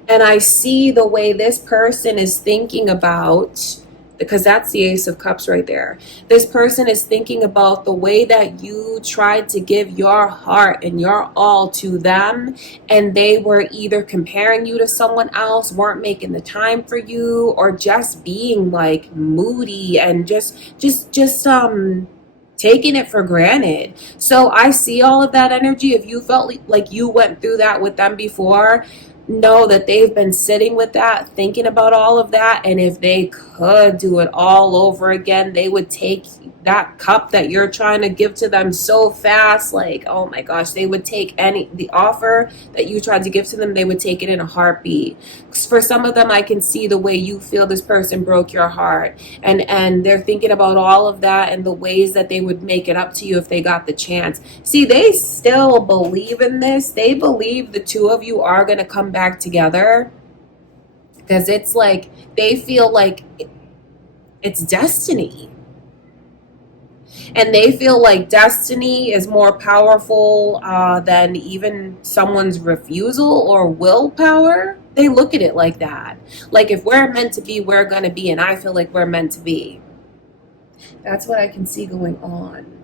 And I see the way this person is thinking about, because that's the Ace of Cups right there. This person is thinking about the way that you tried to give your heart and your all to them, and they were either comparing you to someone else, weren't making the time for you, or just being like moody and just taking it for granted. So I see all of that energy. If you felt like you went through that with them before, know that they've been sitting with that, thinking about all of that, and if they could do it all over again, they would take that cup that you're trying to give to them so fast. Like, oh my gosh, they would take the offer that you tried to give to them, they would take it in a heartbeat. For some of them, I can see the way you feel this person broke your heart, and they're thinking about all of that and the ways that they would make it up to you if they got the chance. See, they still believe in this. They believe the two of you are going to come back together, because it's like they feel like it's destiny. And they feel like destiny is more powerful than even someone's refusal or willpower. They look at it like that. Like, if we're meant to be, we're going to be. And I feel like we're meant to be. That's what I can see going on.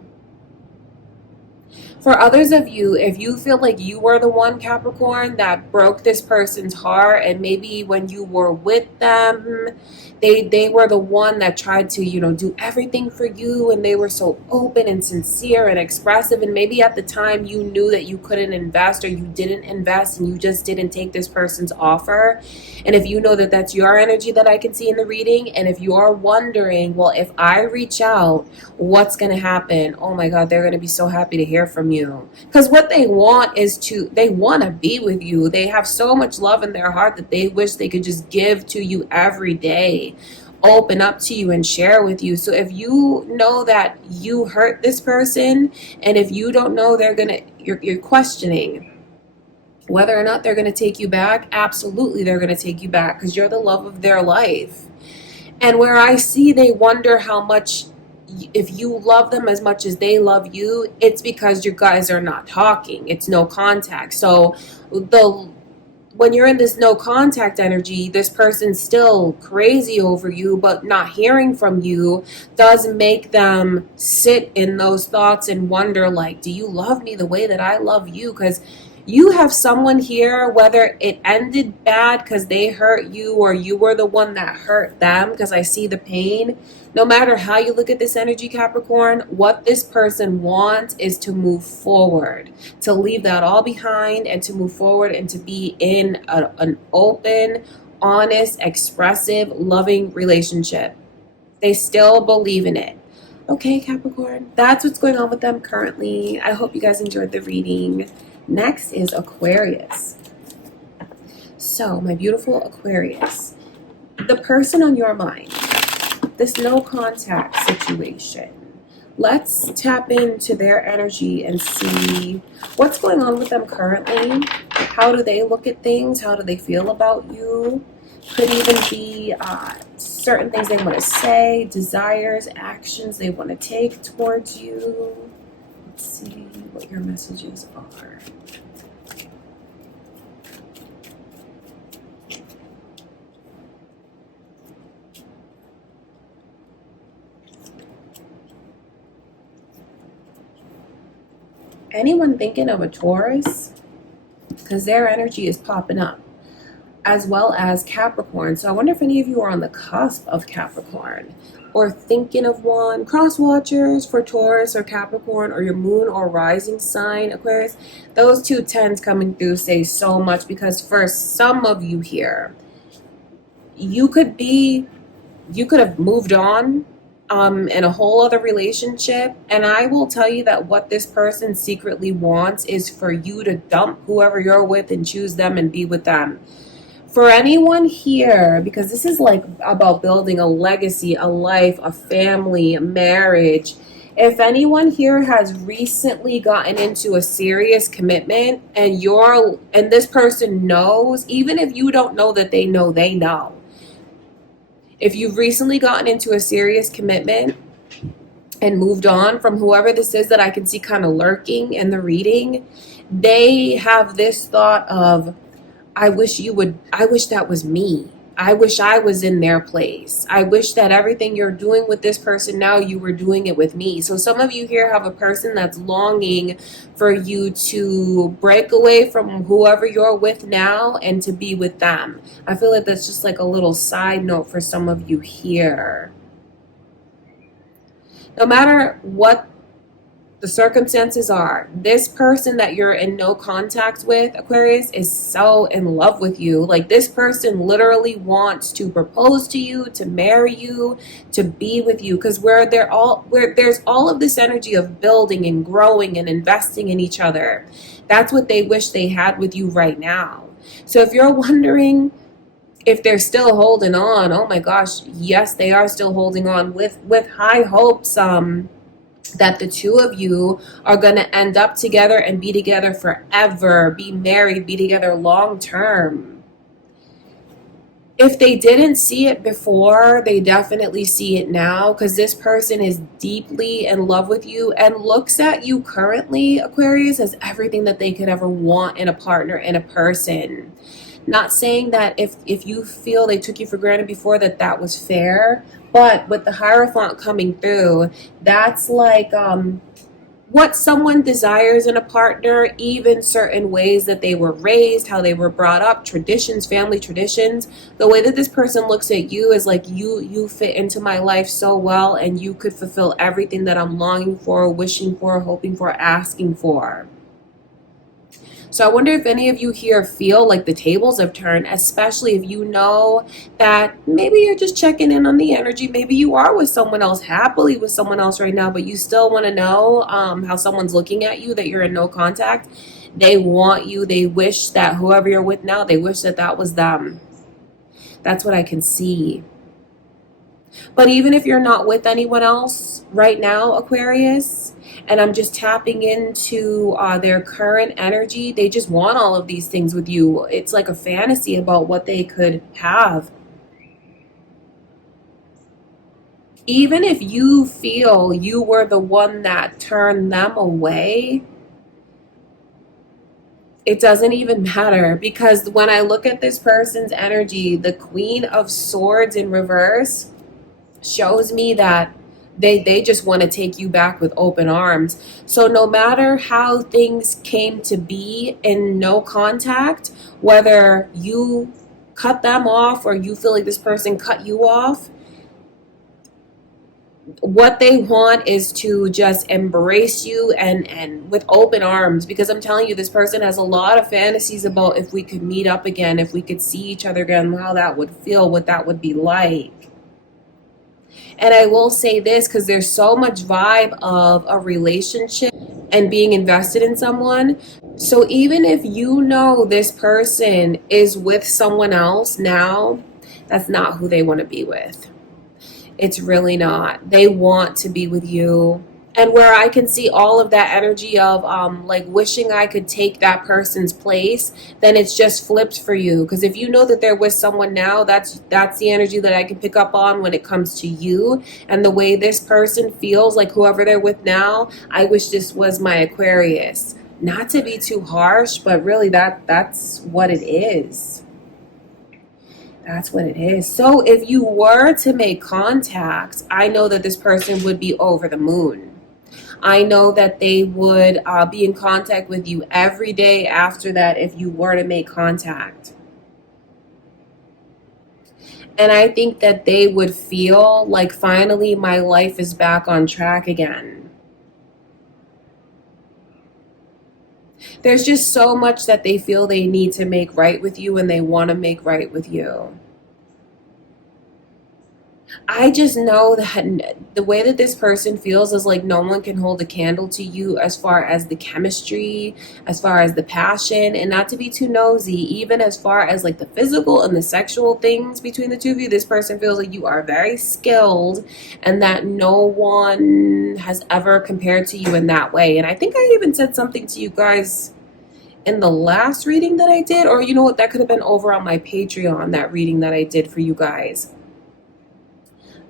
For others of you, if you feel like you were the one, Capricorn, that broke this person's heart, and maybe when you were with them, they were the one that tried to, do everything for you, and they were so open and sincere and expressive, and maybe at the time you knew that you couldn't invest, or you didn't invest, and you just didn't take this person's offer. And if you know that that's your energy that I can see in the reading, and if you are wondering, well, if I reach out, what's going to happen? Oh my God, they're going to be so happy to hear from you. Because what they want is they want to be with you. They have so much love in their heart that they wish they could just give to you every day, open up to you and share with you. So if you know that you hurt this person, and if you don't know you're questioning whether or not they're going to take you back, absolutely they're going to take you back, because you're the love of their life. And where I see they wonder how much, if you love them as much as they love you, it's because you guys are not talking. It's no contact. So when you're in this no contact energy, this person's still crazy over you, but not hearing from you does make them sit in those thoughts and wonder, like, do you love me the way that I love you? Because you have someone here, whether it ended bad because they hurt you, or you were the one that hurt them, because I see the pain. No matter how you look at this energy, Capricorn, what this person wants is to move forward, to leave that all behind, and to move forward, and to be in an open, honest, expressive, loving relationship. They still believe in it. Okay, Capricorn, that's what's going on with them currently. I hope you guys enjoyed the reading. Next is Aquarius. So, my beautiful Aquarius, the person on your mind, this no contact situation, let's tap into their energy and see what's going on with them currently. How do they look at things? How do they feel about you? Could even be certain things they want to say, desires, actions they want to take towards you. Let's see what your messages are. Anyone thinking of a Taurus? Because their energy is popping up, as well as Capricorn. So I wonder if any of you are on the cusp of Capricorn, or thinking of one. Cross watchers for Taurus or Capricorn, or your moon or rising sign, Aquarius. Those two tens coming through say so much, because for some of you here, you could have moved on in a whole other relationship, and I will tell you that what this person secretly wants is for you to dump whoever you're with and choose them and be with them. For anyone here, because this is like about building a legacy, a life, a family, a marriage. If anyone here has recently gotten into a serious commitment, and this person knows, even if you don't know that they know, they know. If you've recently gotten into a serious commitment and moved on from whoever this is that I can see kind of lurking in the reading, they have this thought of, I wish that was me. I wish I was in their place. I wish that everything you're doing with this person now, you were doing it with me. So some of you here have a person that's longing for you to break away from whoever you're with now and to be with them. I feel like that's just like a little side note for some of you here. No matter what The circumstances are this person that you're in no contact with, Aquarius, is so in love with you. Like, this person literally wants to propose to you, to marry you, to be with you, because where there's all of this energy of building and growing and investing in each other. That's what they wish they had with you right now. So if you're wondering if they're still holding on, oh my gosh, yes, they are still holding on with high hopes that the two of you are going to end up together and be together forever, be married, be together long term. If they didn't see it before, they definitely see it now, because this person is deeply in love with you and looks at you currently, Aquarius, as everything that they could ever want in a partner, in a person. Not saying that if you feel they took you for granted before, that was fair, but with the Hierophant coming through, that's like what someone desires in a partner, even certain ways that they were raised, how they were brought up, traditions, family traditions. The way that this person looks at you is like, you fit into my life so well, and you could fulfill everything that I'm longing for, wishing for, hoping for, asking for. So I wonder if any of you here feel like the tables have turned, especially if you know that maybe you're just checking in on the energy. Maybe you are with someone else, happily with someone else right now, but you still want to know how someone's looking at you, that you're in no contact. They want you. They wish that whoever you're with now, they wish that was them. That's what I can see. But even if you're not with anyone else right now, Aquarius, and I'm just tapping into their current energy, they just want all of these things with you. It's like a fantasy about what they could have. Even if you feel you were the one that turned them away, it doesn't even matter, because when I look at this person's energy, the Queen of Swords in reverse shows me that they just want to take you back with open arms. So no matter how things came to be in no contact, whether you cut them off or you feel like this person cut you off, what they want is to just embrace you and with open arms, because I'm telling you, this person has a lot of fantasies about if we could meet up again, if we could see each other again, how that would feel, what that would be like. And I will say this, because there's so much vibe of a relationship and being invested in someone. So even if you know this person is with someone else now, that's not who they want to be with. It's really not. They want to be with you. And where I can see all of that energy of like wishing I could take that person's place, then it's just flipped for you. Because if you know that they're with someone now, that's the energy that I can pick up on when it comes to you. And the way this person feels, like whoever they're with now, I wish this was my Aquarius. Not to be too harsh, but really that's what it is. That's what it is. So if you were to make contact, I know that this person would be over the moon. I know that they would be in contact with you every day after that if you were to make contact. And I think that they would feel like, finally, my life is back on track again. There's just so much that they feel they need to make right with you, and they want to make right with you. I just know that the way that this person feels is like no one can hold a candle to you, as far as the chemistry, as far as the passion, and not to be too nosy, even as far as like the physical and the sexual things between the two of you. This person feels like you are very skilled and that no one has ever compared to you in that way. And I think I even said something to you guys in the last reading that I did, or you know what, that could have been over on my Patreon, that reading that I did for you guys.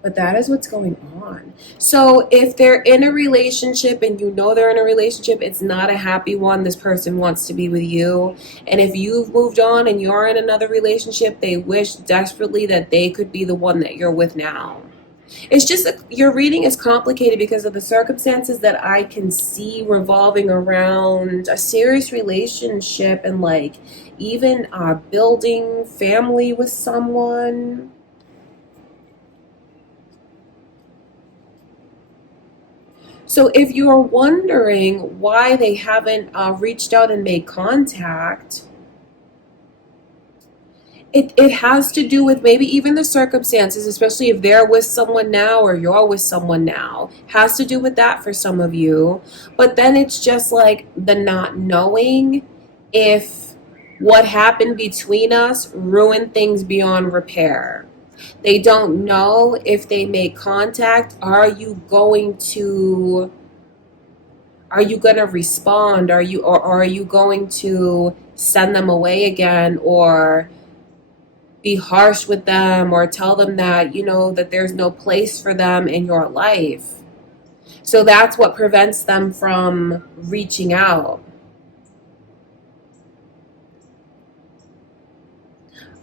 But that is what's going on. So if they're in a relationship and you know they're in a relationship, it's not a happy one. This person wants to be with you. And if you've moved on and you're in another relationship, they wish desperately that they could be the one that you're with now. It's just your reading is complicated because of the circumstances that I can see revolving around a serious relationship and like even building family with someone. So if you're wondering why they haven't reached out and made contact, it has to do with maybe even the circumstances, especially if they're with someone now or you're with someone now. Has to do with that for some of you. But then it's just like the not knowing if what happened between us ruined things beyond repair. They don't know if they make contact. Are you going to respond? Or are you going to send them away again, or be harsh with them, or tell them that, that there's no place for them in your life? So that's what prevents them from reaching out.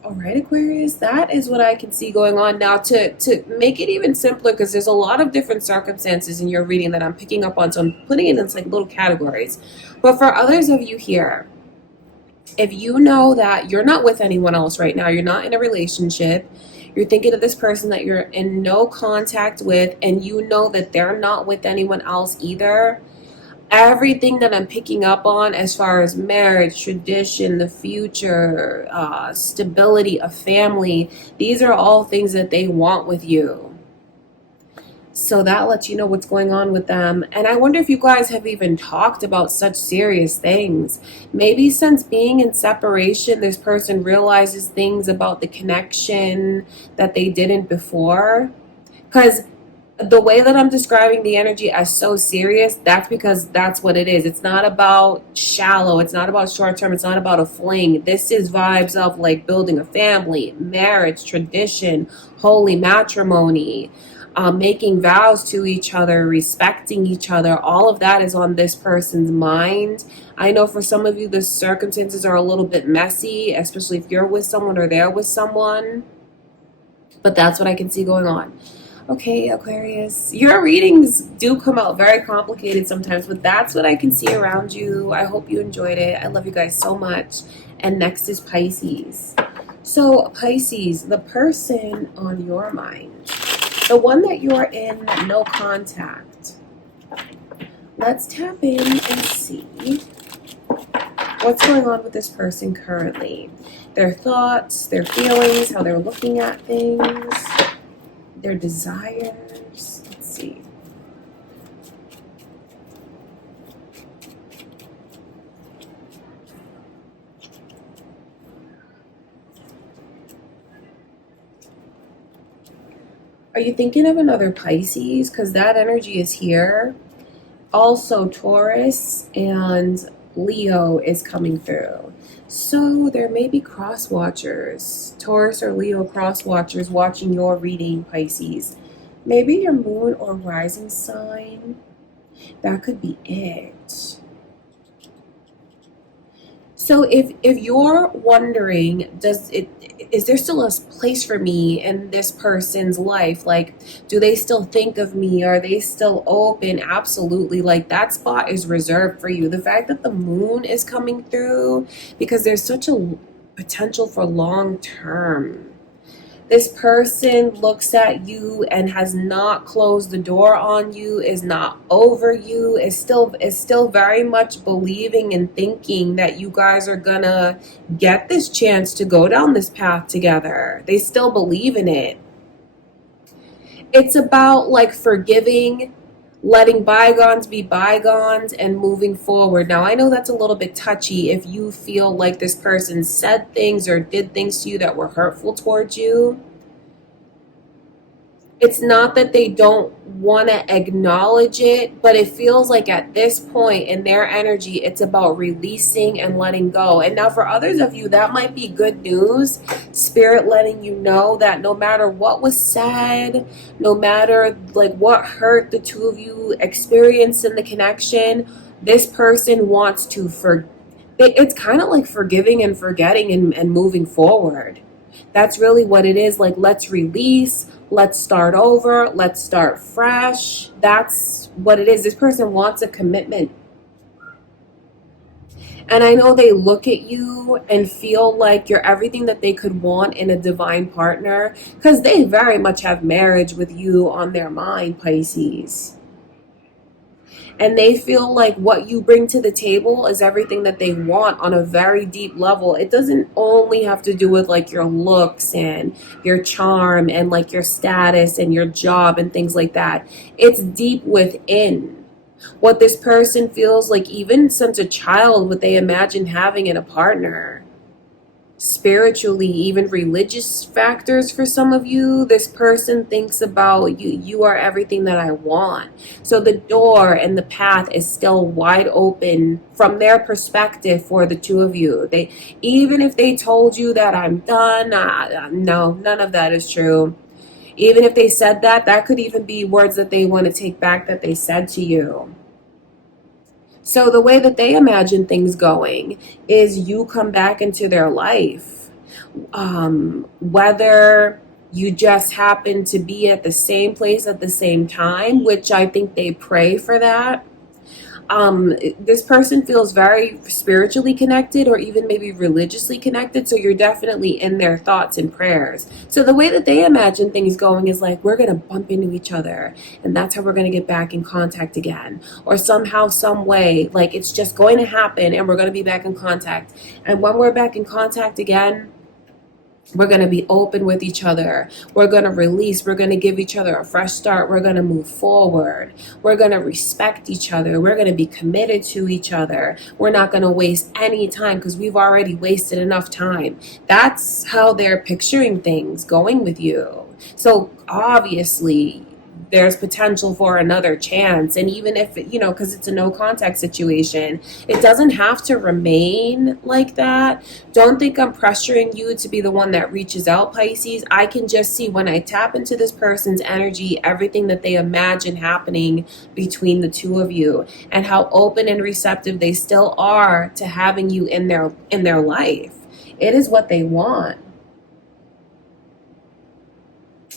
All right, Aquarius, that is what I can see going on. Now, to make it even simpler, because there's a lot of different circumstances in your reading that I'm picking up on, so I'm putting it in like little categories. But for others of you here, if you know that you're not with anyone else right now, you're not in a relationship, you're thinking of this person that you're in no contact with, and you know that they're not with anyone else either, everything that I'm picking up on as far as marriage, tradition, the future, stability, a family, these are all things that they want with you. So that lets you know what's going on with them. And I wonder if you guys have even talked about such serious things. Maybe since being in separation, this person realizes things about the connection that they didn't before. Because the way that I'm describing the energy as so serious, that's because that's what it is. It's not about shallow. It's not about short term. It's not about a fling. This is vibes of like building a family, marriage, tradition, holy matrimony, making vows to each other, respecting each other. All of that is on this person's mind. I know for some of you, the circumstances are a little bit messy, especially if you're with someone or they're with someone. But that's what I can see going on. Okay, Aquarius, your readings do come out very complicated sometimes, but that's what I can see around you. I hope you enjoyed it. I love you guys so much. And next is Pisces. So Pisces, the person on your mind, the one that you're in no contact. Let's tap in and see what's going on with this person currently. Their thoughts, their feelings, how they're looking at things, their desires. Let's see. Are you thinking of another Pisces? Because that energy is here. Also, Taurus and Leo is coming through. So there may be cross watchers, Taurus or Leo cross watchers watching your reading, Pisces. Maybe your moon or rising sign. That could be it. So if you're wondering, is there still a place for me in this person's life? Like, do they still think of me? Are they still open? Absolutely. Like, that spot is reserved for you. The fact that the moon is coming through, because there's such a potential for long term. This person looks at you and has not closed the door on you, is not over you, is still very much believing and thinking that you guys are gonna get this chance to go down this path together. They still believe in it. It's about like forgiving, letting bygones be bygones, and moving forward. Now, I know that's a little bit touchy if you feel like this person said things or did things to you that were hurtful towards you. It's not that they don't want to acknowledge it, but it feels like at this point in their energy, it's about releasing and letting go. And now for others of you, that might be good news. Spirit letting you know that no matter what was said, no matter like what hurt the two of you experienced in the connection, this person wants to it's kind of like forgiving and forgetting and moving forward. That's really what it is. Like, let's release, let's start over, let's start fresh. That's what it is. This person wants a commitment. And I know they look at you and feel like you're everything that they could want in a divine partner, because they very much have marriage with you on their mind, Pisces. And they feel like what you bring to the table is everything that they want on a very deep level. It doesn't only have to do with like your looks and your charm and like your status and your job and things like that. It's deep within. What this person feels like, even since a child, what they imagine having in a partner. Spiritually, even religious factors for some of you, this person thinks about you are everything that I want. So the door and the path is still wide open from their perspective for the two of you. They, even if they told you that I'm done, no, none of that is true. Even if they said that, that could even be words that they want to take back that they said to you. So the way that they imagine things going is you come back into their life. Whether you just happen to be at the same place at the same time, which I think they pray for that. This person feels very spiritually connected or even maybe religiously connected. So you're definitely in their thoughts and prayers. So the way that they imagine things going is like, we're going to bump into each other and that's how we're going to get back in contact again. Or somehow, some way, like it's just going to happen and we're going to be back in contact. And when we're back in contact again, we're going to be open with each other. We're going to release. We're going to give each other a fresh start. We're going to move forward. We're going to respect each other. We're going to be committed to each other. We're not going to waste any time because we've already wasted enough time. That's how they're picturing things going with you. So obviously, there's potential for another chance. And even if, because it's a no contact situation, it doesn't have to remain like that. Don't think I'm pressuring you to be the one that reaches out, Pisces. I can just see when I tap into this person's energy, everything that they imagine happening between the two of you and how open and receptive they still are to having you in their life. It is what they want.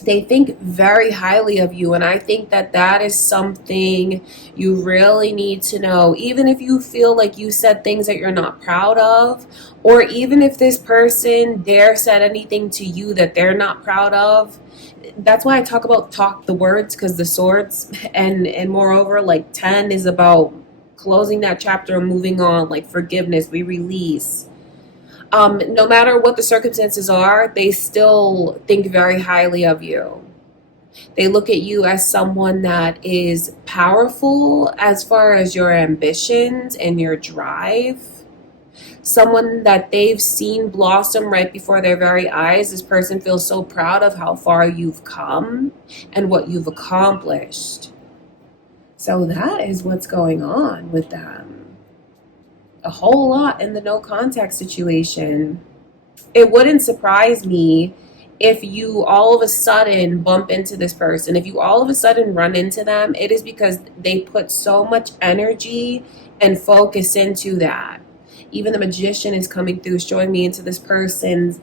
They think very highly of you, and I think that that is something you really need to know. Even if you feel like you said things that you're not proud of, or even if this person dare said anything to you that they're not proud of, that's why I talk the words, because the swords and moreover, like 10 is about closing that chapter and moving on, like forgiveness, we release. No matter what the circumstances are, they still think very highly of you. They look at you as someone that is powerful as far as your ambitions and your drive. Someone that they've seen blossom right before their very eyes. This person feels so proud of how far you've come and what you've accomplished. So that is what's going on with them. A whole lot in the no contact situation. It wouldn't surprise me if you all of a sudden bump into this person. If you all of a sudden run into them, it is because they put so much energy and focus into that. Even the magician is coming through, showing me into this person's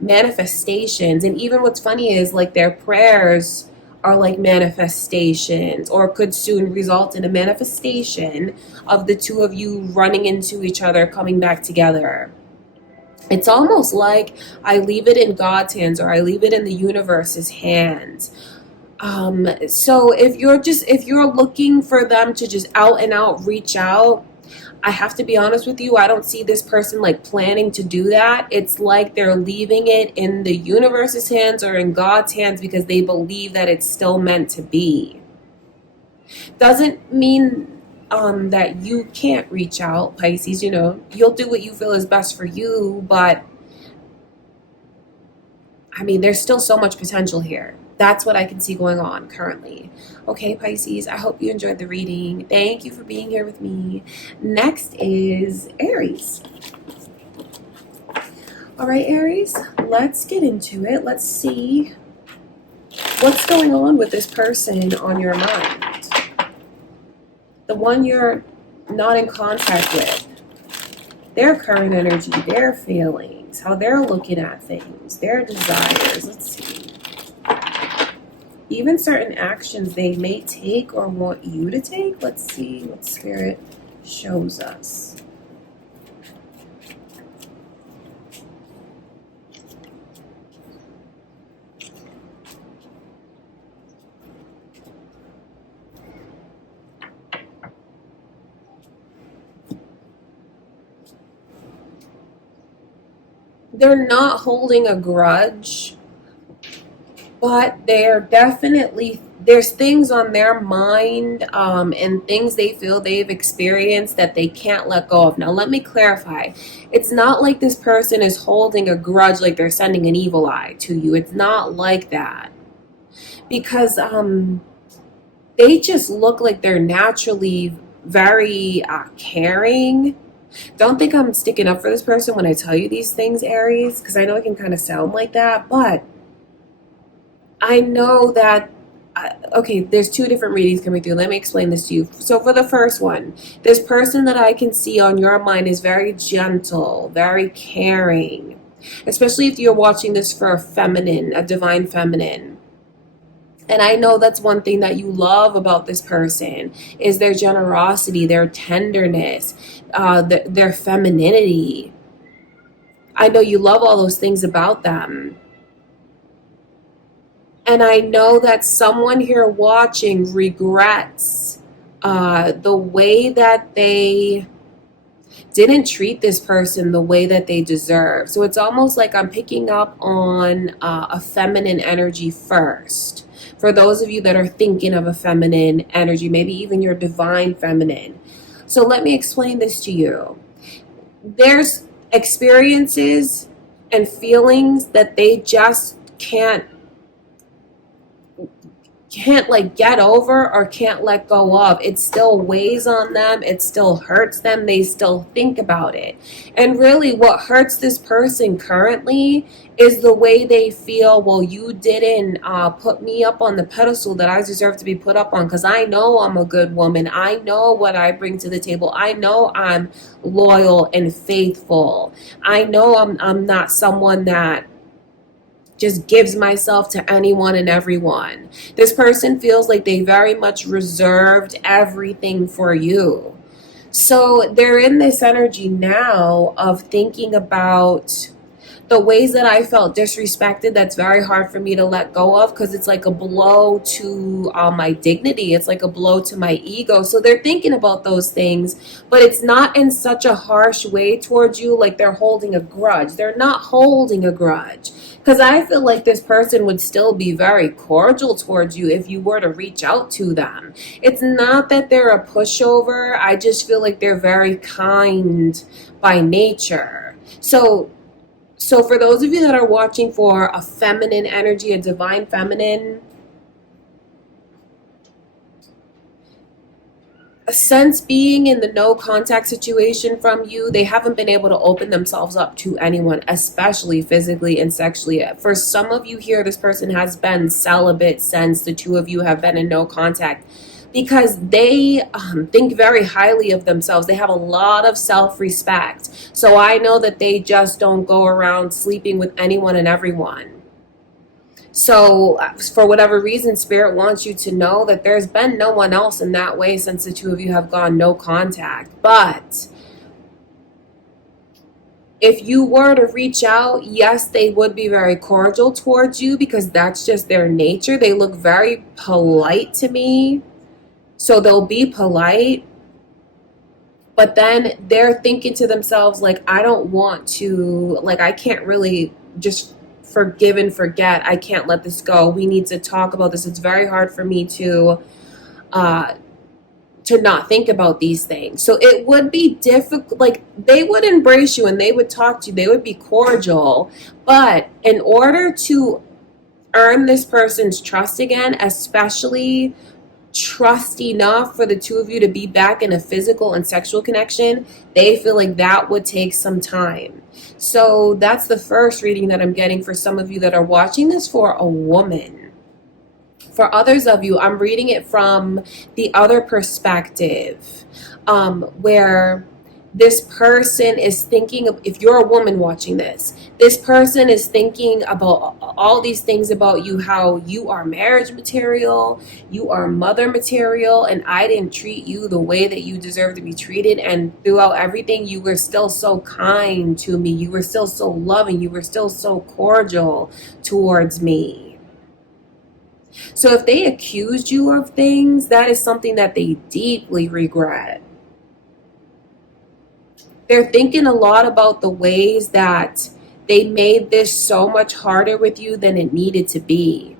manifestations. And even what's funny is like their prayers are like manifestations, or could soon result in a manifestation of the two of you running into each other, coming back together. It's almost like I leave it in God's hands, or I leave it in the universe's hands. So if you're looking for them to just out and out reach out, I have to be honest with you, I don't see this person like planning to do that. It's like they're leaving it in the universe's hands or in God's hands because they believe that it's still meant to be. Doesn't mean that you can't reach out, Pisces. You'll do what you feel is best for you, but I mean, there's still so much potential here. That's what I can see going on currently. Okay, Pisces, I hope you enjoyed the reading. Thank you for being here with me. Next is Aries. All right, Aries, let's get into it. Let's see what's going on with this person on your mind. The one you're not in contact with. Their current energy, their feelings, how they're looking at things, their desires. Let's see. Even certain actions they may take or want you to take. Let's see what Spirit shows us. they're not holding a grudge, but they're definitely, there's things on their mind, and things they feel they've experienced that they can't let go of. Now, let me clarify. It's not like this person is holding a grudge, like they're sending an evil eye to you. It's not like that. Because they just look like they're naturally very caring. Don't think I'm sticking up for this person when I tell you these things, Aries, because I know it can kind of sound like that, but I know that, okay, there's two different readings coming through. Let me explain this to you. So for the first one, this person that I can see on your mind is very gentle, very caring, especially if you're watching this for a feminine, a divine feminine. And I know that's one thing that you love about this person is their generosity, their tenderness, their femininity. I know you love all those things about them. And I know that someone here watching regrets the way that they didn't treat this person the way that they deserve. So it's almost like I'm picking up on a feminine energy first. For those of you that are thinking of a feminine energy, maybe even your divine feminine. So let me explain this to you. There's experiences and feelings that they just can't like get over or can't let go of. It still weighs on them. It still hurts them. They still think about it. And really what hurts this person currently is the way they feel, well, you didn't put me up on the pedestal that I deserve to be put up on, because I know I'm a good woman. I know what I bring to the table. I know I'm loyal and faithful. I know I'm not someone that just gives myself to anyone and everyone. This person feels like they very much reserved everything for you. So they're in this energy now of thinking about the ways that I felt disrespected. That's very hard for me to let go of, because it's like a blow to my dignity. It's like a blow to my ego. So they're thinking about those things, but it's not in such a harsh way towards you, like they're holding a grudge. They're not holding a grudge, because I feel like this person would still be very cordial towards you if you were to reach out to them. It's not that they're a pushover. I just feel like they're very kind by nature. So for those of you that are watching for a feminine energy, a divine feminine, since being in the no contact situation from you, they haven't been able to open themselves up to anyone, especially physically and sexually. For some of you here, this person has been celibate since the two of you have been in no contact, because they think very highly of themselves. They have a lot of self-respect. So I know that they just don't go around sleeping with anyone and everyone. So for whatever reason, Spirit wants you to know that there's been no one else in that way since the two of you have gone no contact. But if you were to reach out, yes, they would be very cordial towards you, because that's just their nature. They look very polite to me. So they'll be polite, but then they're thinking to themselves, like, I don't want to, like, I can't really just forgive and forget. I can't let this go. We need to talk about this. It's very hard for me to not think about these things. So it would be difficult. Like, they would embrace you and they would talk to you. They would be cordial. But in order to earn this person's trust again, especially trust enough for the two of you to be back in a physical and sexual connection, they feel like that would take some time. So that's the first reading that I'm getting for some of you that are watching this for a woman. For others of you, I'm reading it from the other perspective, where this person is thinking of, if you're a woman watching this person is thinking about all these things about you, how you are marriage material, you are mother material, and I didn't treat you the way that you deserve to be treated. And throughout everything, you were still so kind to me. You were still so loving. You were still so cordial towards me. So if they accused you of things, that is something that they deeply regret. They're thinking a lot about the ways that They made this so much harder with you than it needed to be.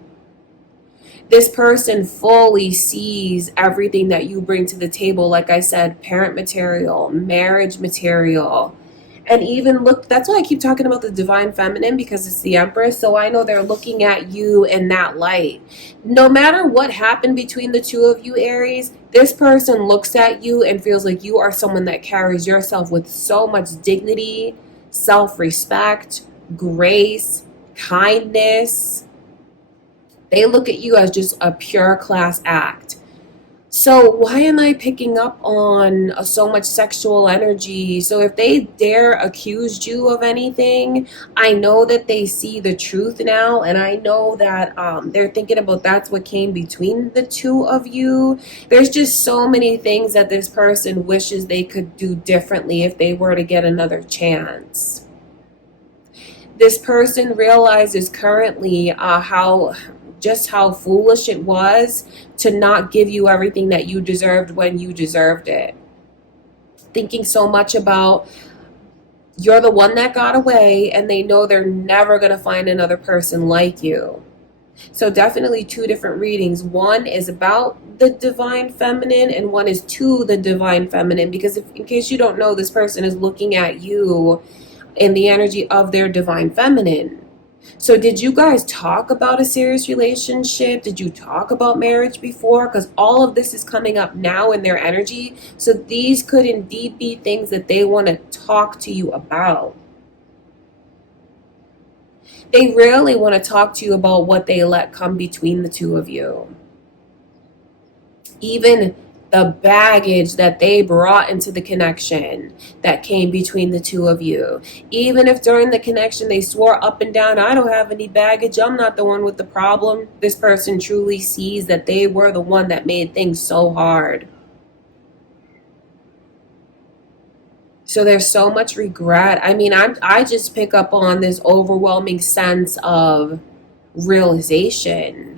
This person fully sees everything that you bring to the table. Like I said, parent material, marriage material. And even look, that's why I keep talking about the divine feminine, because it's the Empress. So I know they're looking at you in that light. No matter what happened between the two of you, Aries, this person looks at you and feels like you are someone that carries yourself with so much dignity, self-respect, grace, kindness. They look at you as just a pure class act. So why am I picking up on so much sexual energy? So if they dare accuse you of anything, I know that they see the truth now, and I know that they're thinking about that's what came between the two of you. There's just so many things that this person wishes they could do differently if they were to get another chance. This person realizes currently how foolish it was to not give you everything that you deserved when you deserved it. Thinking so much about you're the one that got away, and they know they're never going to find another person like you. So definitely two different readings. One is about the divine feminine, and one is to the divine feminine, because in case you don't know, this person is looking at you in the energy of their divine feminine. So did you guys talk about a serious relationship? Did you talk about marriage before? Because all of this is coming up now in their energy. So these could indeed be things that they want to talk to you about. They really want to talk to you about what they let come between the two of you. Even the baggage that they brought into the connection that came between the two of you. Even if during the connection they swore up and down, I don't have any baggage, I'm not the one with the problem. This person truly sees that they were the one that made things so hard. So there's so much regret. I mean, I just pick up on this overwhelming sense of realization.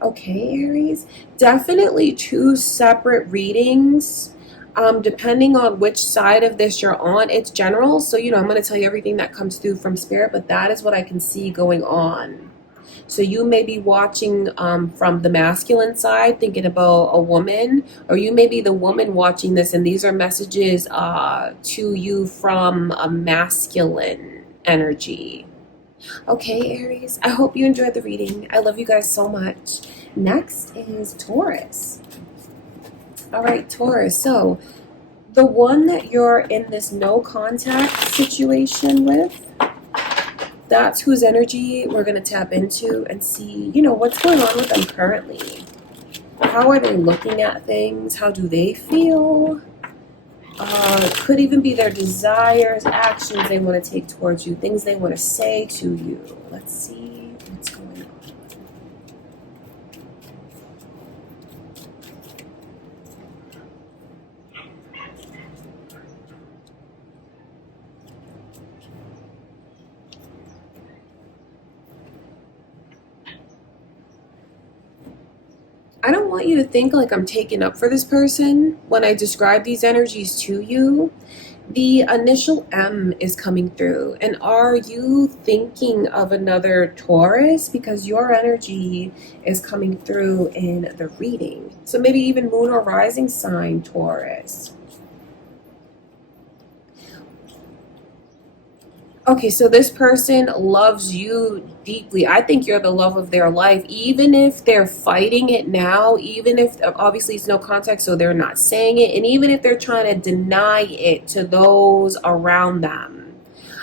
Okay, Aries, definitely two separate readings. Depending on which side of this you're on, it's general. So, I'm going to tell you everything that comes through from spirit, but that is what I can see going on. So you may be watching from the masculine side, thinking about a woman, or you may be the woman watching this, and these are messages to you from a masculine energy. Okay, Aries, I hope you enjoyed the reading. I love you guys so much. Next is Taurus. All right, Taurus. So the one that you're in this no contact situation with, that's whose energy we're going to tap into and see, what's going on with them currently. How are they looking at things? How do they feel? Could even be their desires, actions they want to take towards you, things they want to say to you. Let's see what's going on. I don't want you to think like I'm taking up for this person when I describe these energies to you. The initial M is coming through. And are you thinking of another Taurus? Because your energy is coming through in the reading. So maybe even moon or rising sign Taurus. Okay, so this person loves you deeply. I think you're the love of their life, even if they're fighting it now, even if obviously it's no contact, so they're not saying it, and even if they're trying to deny it to those around them.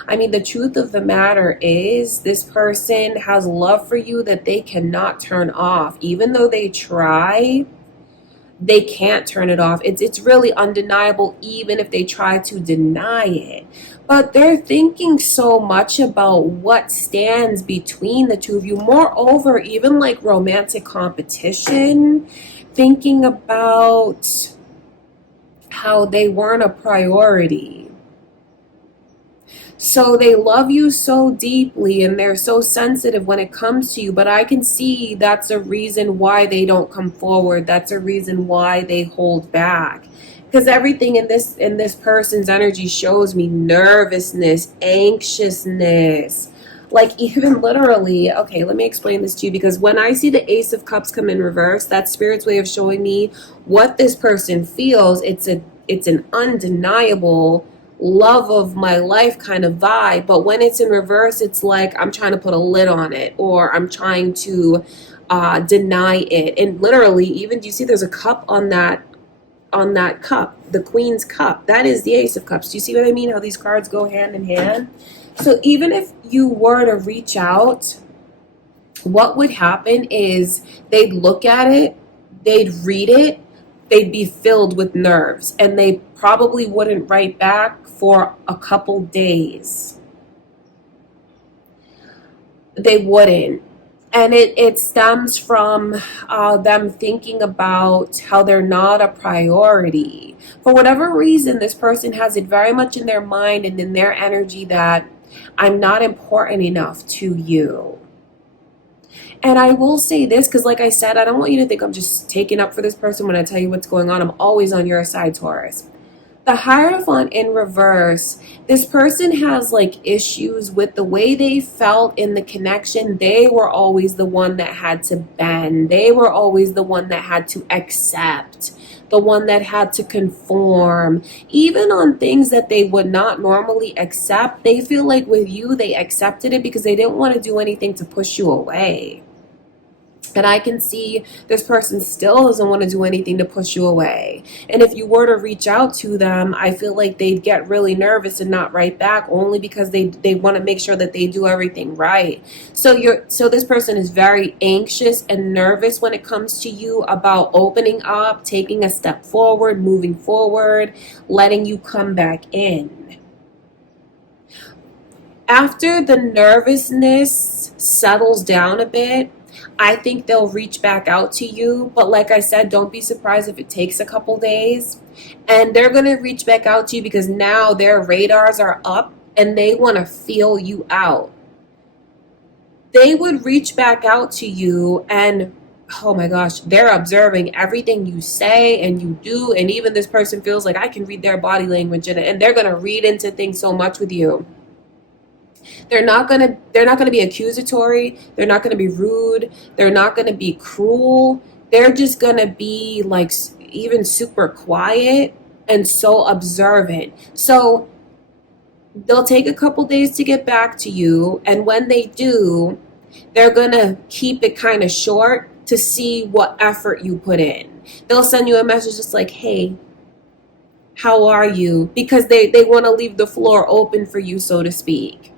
I mean, the truth of the matter is this person has love for you that they cannot turn off. Even though they try, they can't turn it off. It's really undeniable, even if they try to deny it. But they're thinking so much about what stands between the two of you. Moreover, even like romantic competition, thinking about how they weren't a priority. So they love you so deeply and they're so sensitive when it comes to you. But I can see that's a reason why they don't come forward. That's a reason why they hold back. because everything in this person's energy shows me nervousness, anxiousness, like even literally. Okay, let me explain this to you, because when I see the Ace of Cups come in reverse, that's Spirit's way of showing me what this person feels. It's an undeniable love of my life kind of vibe, but when it's in reverse, it's like I'm trying to put a lid on it, or I'm trying to deny it. And literally, even, do you see there's a cup on that cup, the Queen's cup? That is the Ace of Cups. Do you see what I mean? How these cards go hand in hand? So even if you were to reach out, what would happen is they'd look at it, they'd read it, they'd be filled with nerves, and they probably wouldn't write back for a couple days. They wouldn't. And it stems from them thinking about how they're not a priority. For whatever reason, this person has it very much in their mind and in their energy that I'm not important enough to you. And I will say this, because like I said, I don't want you to think I'm just taking up for this person when I tell you what's going on. I'm always on your side, Taurus. The Hierophant in reverse, this person has like issues with the way they felt in the connection. They were always the one that had to bend. They were always the one that had to accept, the one that had to conform. Even on things that they would not normally accept, they feel like with you, they accepted it because they didn't want to do anything to push you away. And I can see this person still doesn't want to do anything to push you away. And if you were to reach out to them, I feel like they'd get really nervous and not write back, only because they want to make sure that they do everything right. So this person is very anxious and nervous when it comes to you about opening up, taking a step forward, moving forward, letting you come back in. After the nervousness settles down a bit, I think they'll reach back out to you. But like I said, don't be surprised if it takes a couple days. And they're going to reach back out to you because now their radars are up and they want to feel you out. They would reach back out to you and, oh my gosh, they're observing everything you say and you do. And even this person feels like I can read their body language and they're going to read into things so much with you. They're not gonna be accusatory. They're not gonna be rude. They're not gonna be cruel. They're just gonna be like even super quiet and so observant. So they'll take a couple days to get back to you, and when they do, they're gonna keep it kind of short to see what effort you put in. They'll send you a message just like, hey, how are you? Because they want to leave the floor open for you, so to speak.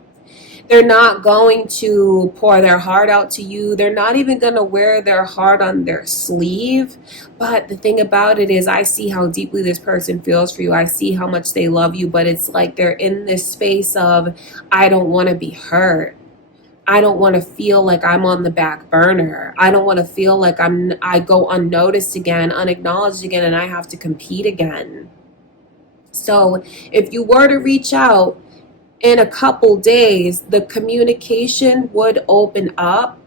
They're not going to pour their heart out to you. They're not even going to wear their heart on their sleeve. But the thing about it is I see how deeply this person feels for you. I see how much they love you. But it's like they're in this space of, I don't want to be hurt. I don't want to feel like I'm on the back burner. I don't want to feel like I go unnoticed again, unacknowledged again, and I have to compete again. So if you were to reach out, in a couple days, the communication would open up,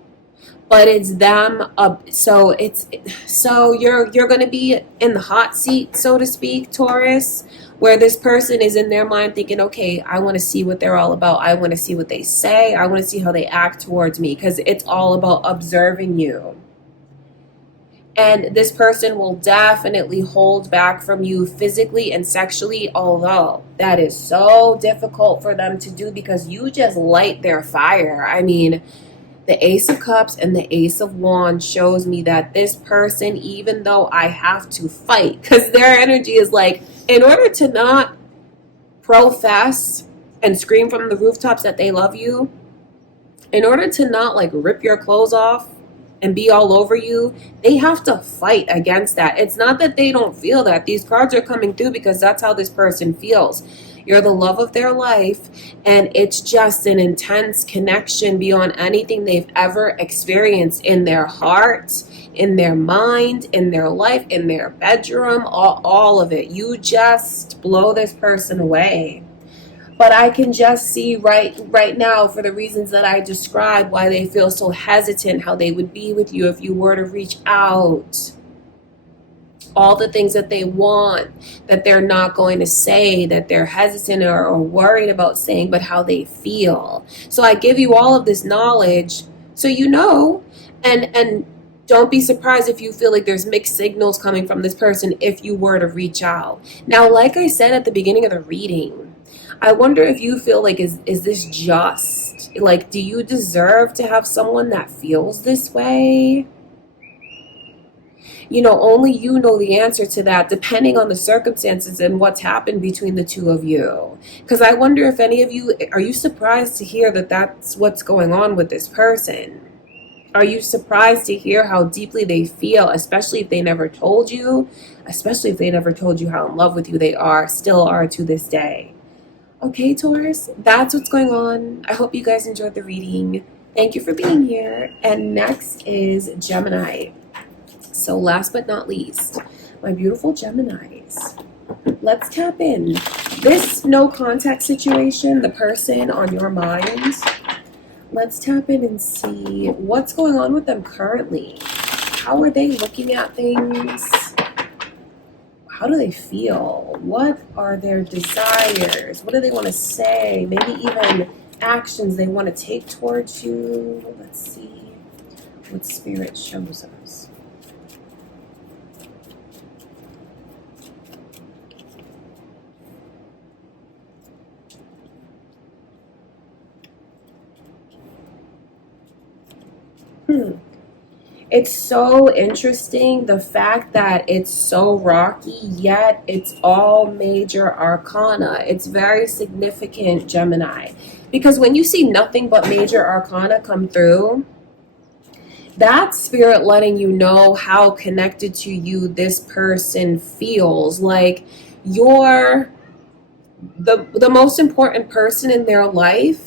but it's them up. So you're going to be in the hot seat, so to speak, Taurus, where this person is in their mind thinking, okay, I want to see what they're all about. I want to see what they say. I want to see how they act towards me, because it's all about observing you. And this person will definitely hold back from you physically and sexually, although that is so difficult for them to do because you just light their fire. I mean, the Ace of Cups and the Ace of Wands shows me that this person, even though I have to fight, because their energy is like, in order to not profess and scream from the rooftops that they love you, in order to not like rip your clothes off and be all over you, they have to fight against that. It's not that they don't feel that. These cards are coming through because that's how this person feels. You're the love of their life, and it's just an intense connection beyond anything they've ever experienced in their heart, in their mind, in their life, in their bedroom, all of it. You just blow this person away. But I can just see right now, for the reasons that I described, why they feel so hesitant, how they would be with you if you were to reach out. all the things that they want, that they're not going to say, that they're hesitant or worried about saying, but how they feel. So I give you all of this knowledge so you know, and don't be surprised if you feel like there's mixed signals coming from this person if you were to reach out. Now, like I said at the beginning of the reading, I wonder if you feel like, is this just? Like, do you deserve to have someone that feels this way? You know, only you know the answer to that, depending on the circumstances and what's happened between the two of you. Because I wonder if any of you, are you surprised to hear that that's what's going on with this person? Are you surprised to hear how deeply they feel, especially if they never told you, especially if they never told you how in love with you they are, still are to this day? Okay, Taurus, that's what's going on. I hope you guys enjoyed the reading. Thank you for being here. And next is Gemini. So last but not least, my beautiful Geminis. Let's tap in. This no contact situation, the person on your mind, let's tap in and see what's going on with them currently. How are they looking at things? How do they feel? What are their desires? What do they want to say? Maybe even actions they want to take towards you. Let's see what Spirit shows us. It's so interesting, the fact that it's so rocky, yet it's all major arcana. It's very significant, Gemini. Because when you see nothing but major arcana come through, that's Spirit letting you know how connected to you this person feels. Like you're the most important person in their life.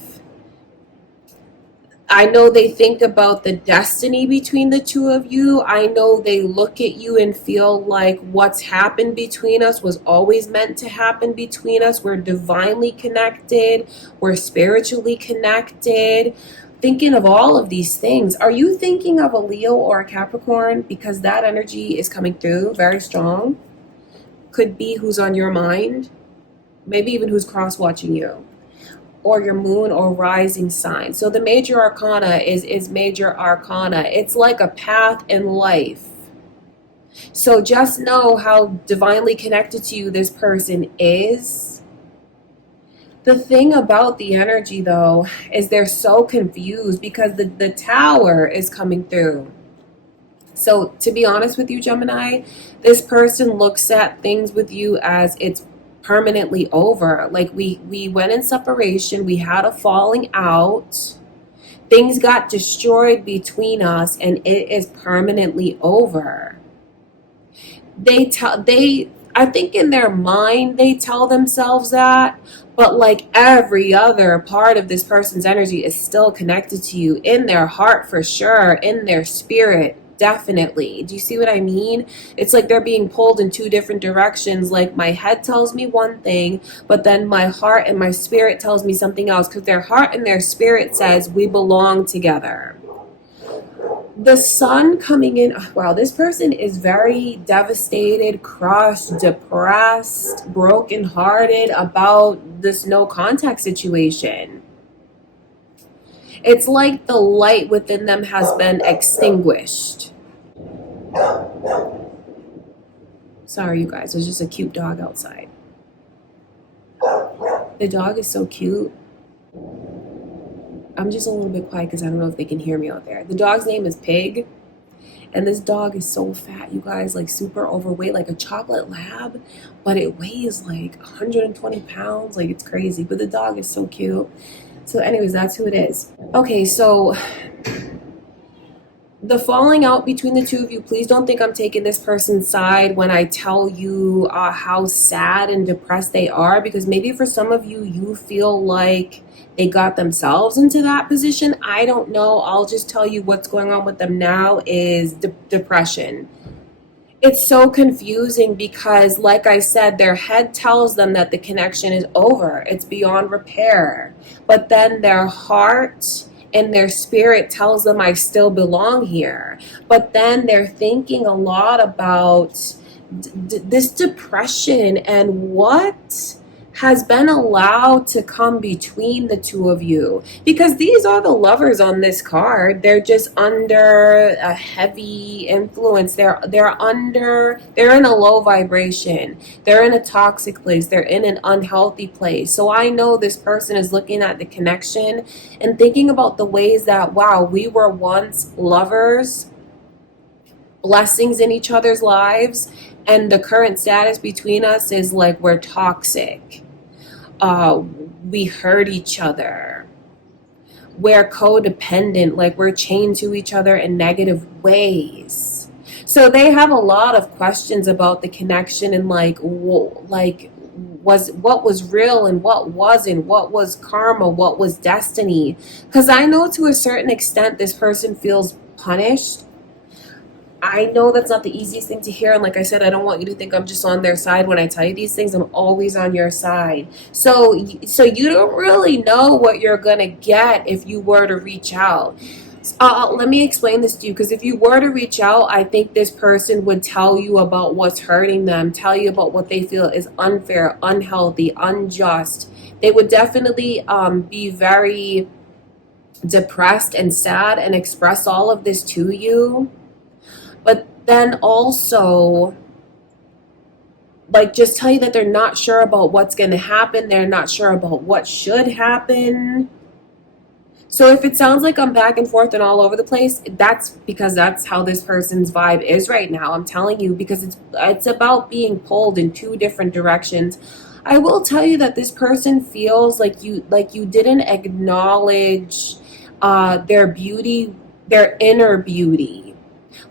I know they think about the destiny between the two of you. I know they look at you and feel like what's happened between us was always meant to happen between us. We're divinely connected. We're spiritually connected. Thinking of all of these things. Are you thinking of a Leo or a Capricorn? Because that energy is coming through very strong. Could be who's on your mind. Maybe even who's cross-watching you, or your moon or rising sign. So the major arcana is major arcana. It's like a path in life. So just know how divinely connected to you this person is. The thing about the energy, though, is they're so confused because the tower is coming through. So to be honest with you, Gemini, this person looks at things with you as it's permanently over. Like we went in separation, we had a falling out, things got destroyed between us, and it is permanently over. I think in their mind they tell themselves that, but like every other part of this person's energy is still connected to you, in their heart for sure, in their spirit definitely. Do you see what I mean? It's like they're being pulled in two different directions. Like my head tells me one thing, but then my heart and my spirit tells me something else, because their heart and their spirit says we belong together. The sun coming in, wow, this person is very devastated, crushed, depressed, brokenhearted about this no contact situation. It's like the light within them has been extinguished. Sorry, you guys, there's just a cute dog outside. The dog is so cute. I'm just a little bit quiet because I don't know if they can hear me out there. The dog's name is Pig. And this dog is so fat, you guys, like super overweight, like a chocolate lab. But it weighs like 120 pounds. Like it's crazy. But the dog is so cute. So anyways, that's who it is. Okay, so the falling out between the two of you, please don't think I'm taking this person's side when I tell you how sad and depressed they are, because maybe for some of you, you feel like they got themselves into that position. I don't know. I'll just tell you what's going on with them now is depression. It's so confusing because, like I said, their head tells them that the connection is over. It's beyond repair. But then their heart and their spirit tells them I still belong here. But then they're thinking a lot about this depression and what has been allowed to come between the two of you, because these are the lovers on this card. They're just under a heavy influence. They're in a low vibration. They're in a toxic place. They're in an unhealthy place. So I know this person is looking at the connection and thinking about the ways that, wow, we were once lovers, blessings in each other's lives, and the current status between us is like we're toxic. We hurt each other. We're codependent, like we're chained to each other in negative ways. So they have a lot of questions about the connection and what was real and what wasn't, what was karma, what was destiny. Because I know to a certain extent this person feels punished. I know that's not the easiest thing to hear, and like I said, I don't want you to think I'm just on their side when I tell you these things. I'm always on your side. So you don't really know what you're gonna get if you were to reach out. Let me explain this to you, because if you were to reach out, I think this person would tell you about what's hurting them, tell you about what they feel is unfair, unhealthy, unjust. They would definitely be very depressed and sad and express all of this to you. But then also, like, just tell you that they're not sure about what's going to happen. They're not sure about what should happen. So if it sounds like I'm back and forth and all over the place, that's because that's how this person's vibe is right now. I'm telling you, because it's about being pulled in two different directions. I will tell you that this person feels like you didn't acknowledge their beauty, their inner beauty.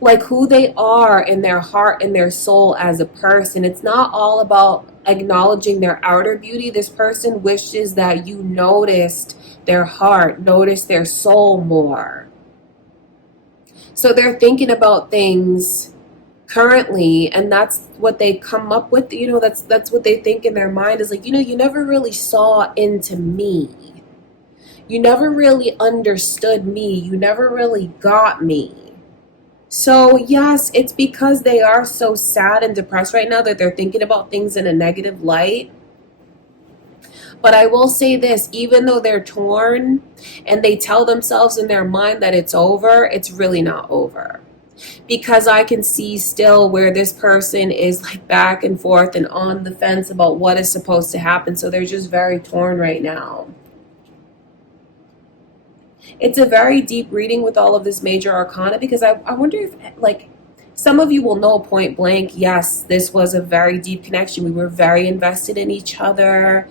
Like who they are in their heart and their soul as a person. It's not all about acknowledging their outer beauty. This person wishes that you noticed their heart, noticed their soul more. So they're thinking about things currently, and that's what they come up with. That's what they think in their mind is like, you never really saw into me. You never really understood me. You never really got me. So yes, it's because they are so sad and depressed right now that they're thinking about things in a negative light. But I will say this, even though they're torn and they tell themselves in their mind that it's over, it's really not over. Because I can see still where this person is like back and forth and on the fence about what is supposed to happen. So they're just very torn right now. It's a very deep reading with all of this major arcana, because I wonder if, like, some of you will know point blank, yes, this was a very deep connection. We were very invested in each other,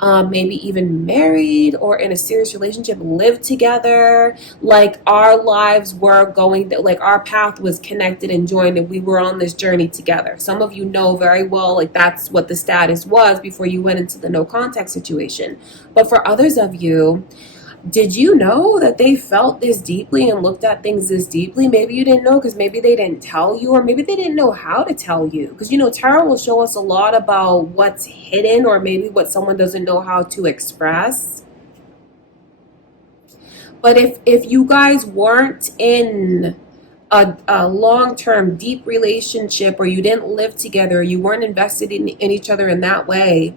maybe even married or in a serious relationship, lived together. Like our lives were going, like our path was connected and joined, and we were on this journey together. Some of you know very well, like that's what the status was before you went into the no contact situation. But for others of you, did you know that they felt this deeply and looked at things this deeply? Maybe you didn't know because maybe they didn't tell you, or maybe they didn't know how to tell you. Because, tarot will show us a lot about what's hidden, or maybe what someone doesn't know how to express. But if you guys weren't in a long-term, deep relationship, or you didn't live together, or you weren't invested in each other in that way,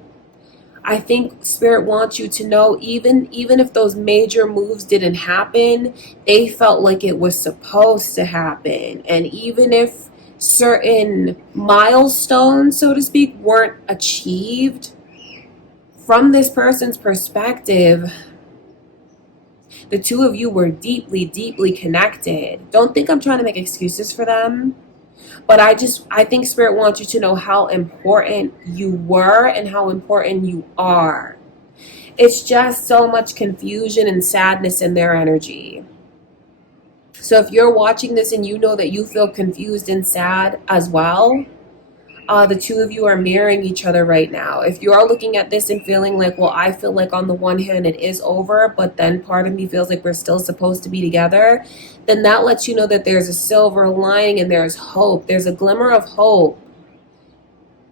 I think Spirit wants you to know, even if those major moves didn't happen, they felt like it was supposed to happen. And even if certain milestones, so to speak, weren't achieved, from this person's perspective, the two of you were deeply, deeply connected. Don't think I'm trying to make excuses for them. But I think Spirit wants you to know how important you were and how important you are. It's just so much confusion and sadness in their energy. So if you're watching this and you know that you feel confused and sad as well, the two of you are mirroring each other right now. If you are looking at this and feeling like, well, I feel like on the one hand it is over, but then part of me feels like we're still supposed to be together, then that lets you know that there's a silver lining and there's hope. There's a glimmer of hope.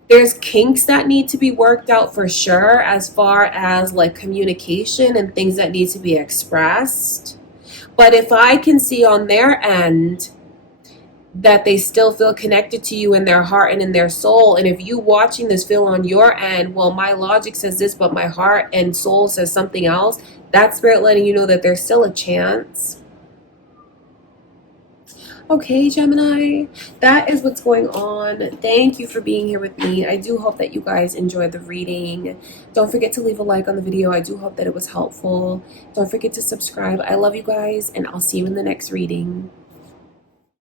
There's kinks that need to be worked out for sure, as far as like communication and things that need to be expressed. But if I can see on their end, that they still feel connected to you in their heart and in their soul. And if you watching this feel on your end, well, my logic says this, but my heart and soul says something else, that's spirit letting you know that there's still a chance. Okay, Gemini, that is what's going on. Thank you for being here with me. I do hope that you guys enjoyed the reading. Don't forget to leave a like on the video. I do hope that it was helpful. Don't forget to subscribe. I love you guys, and I'll see you in the next reading.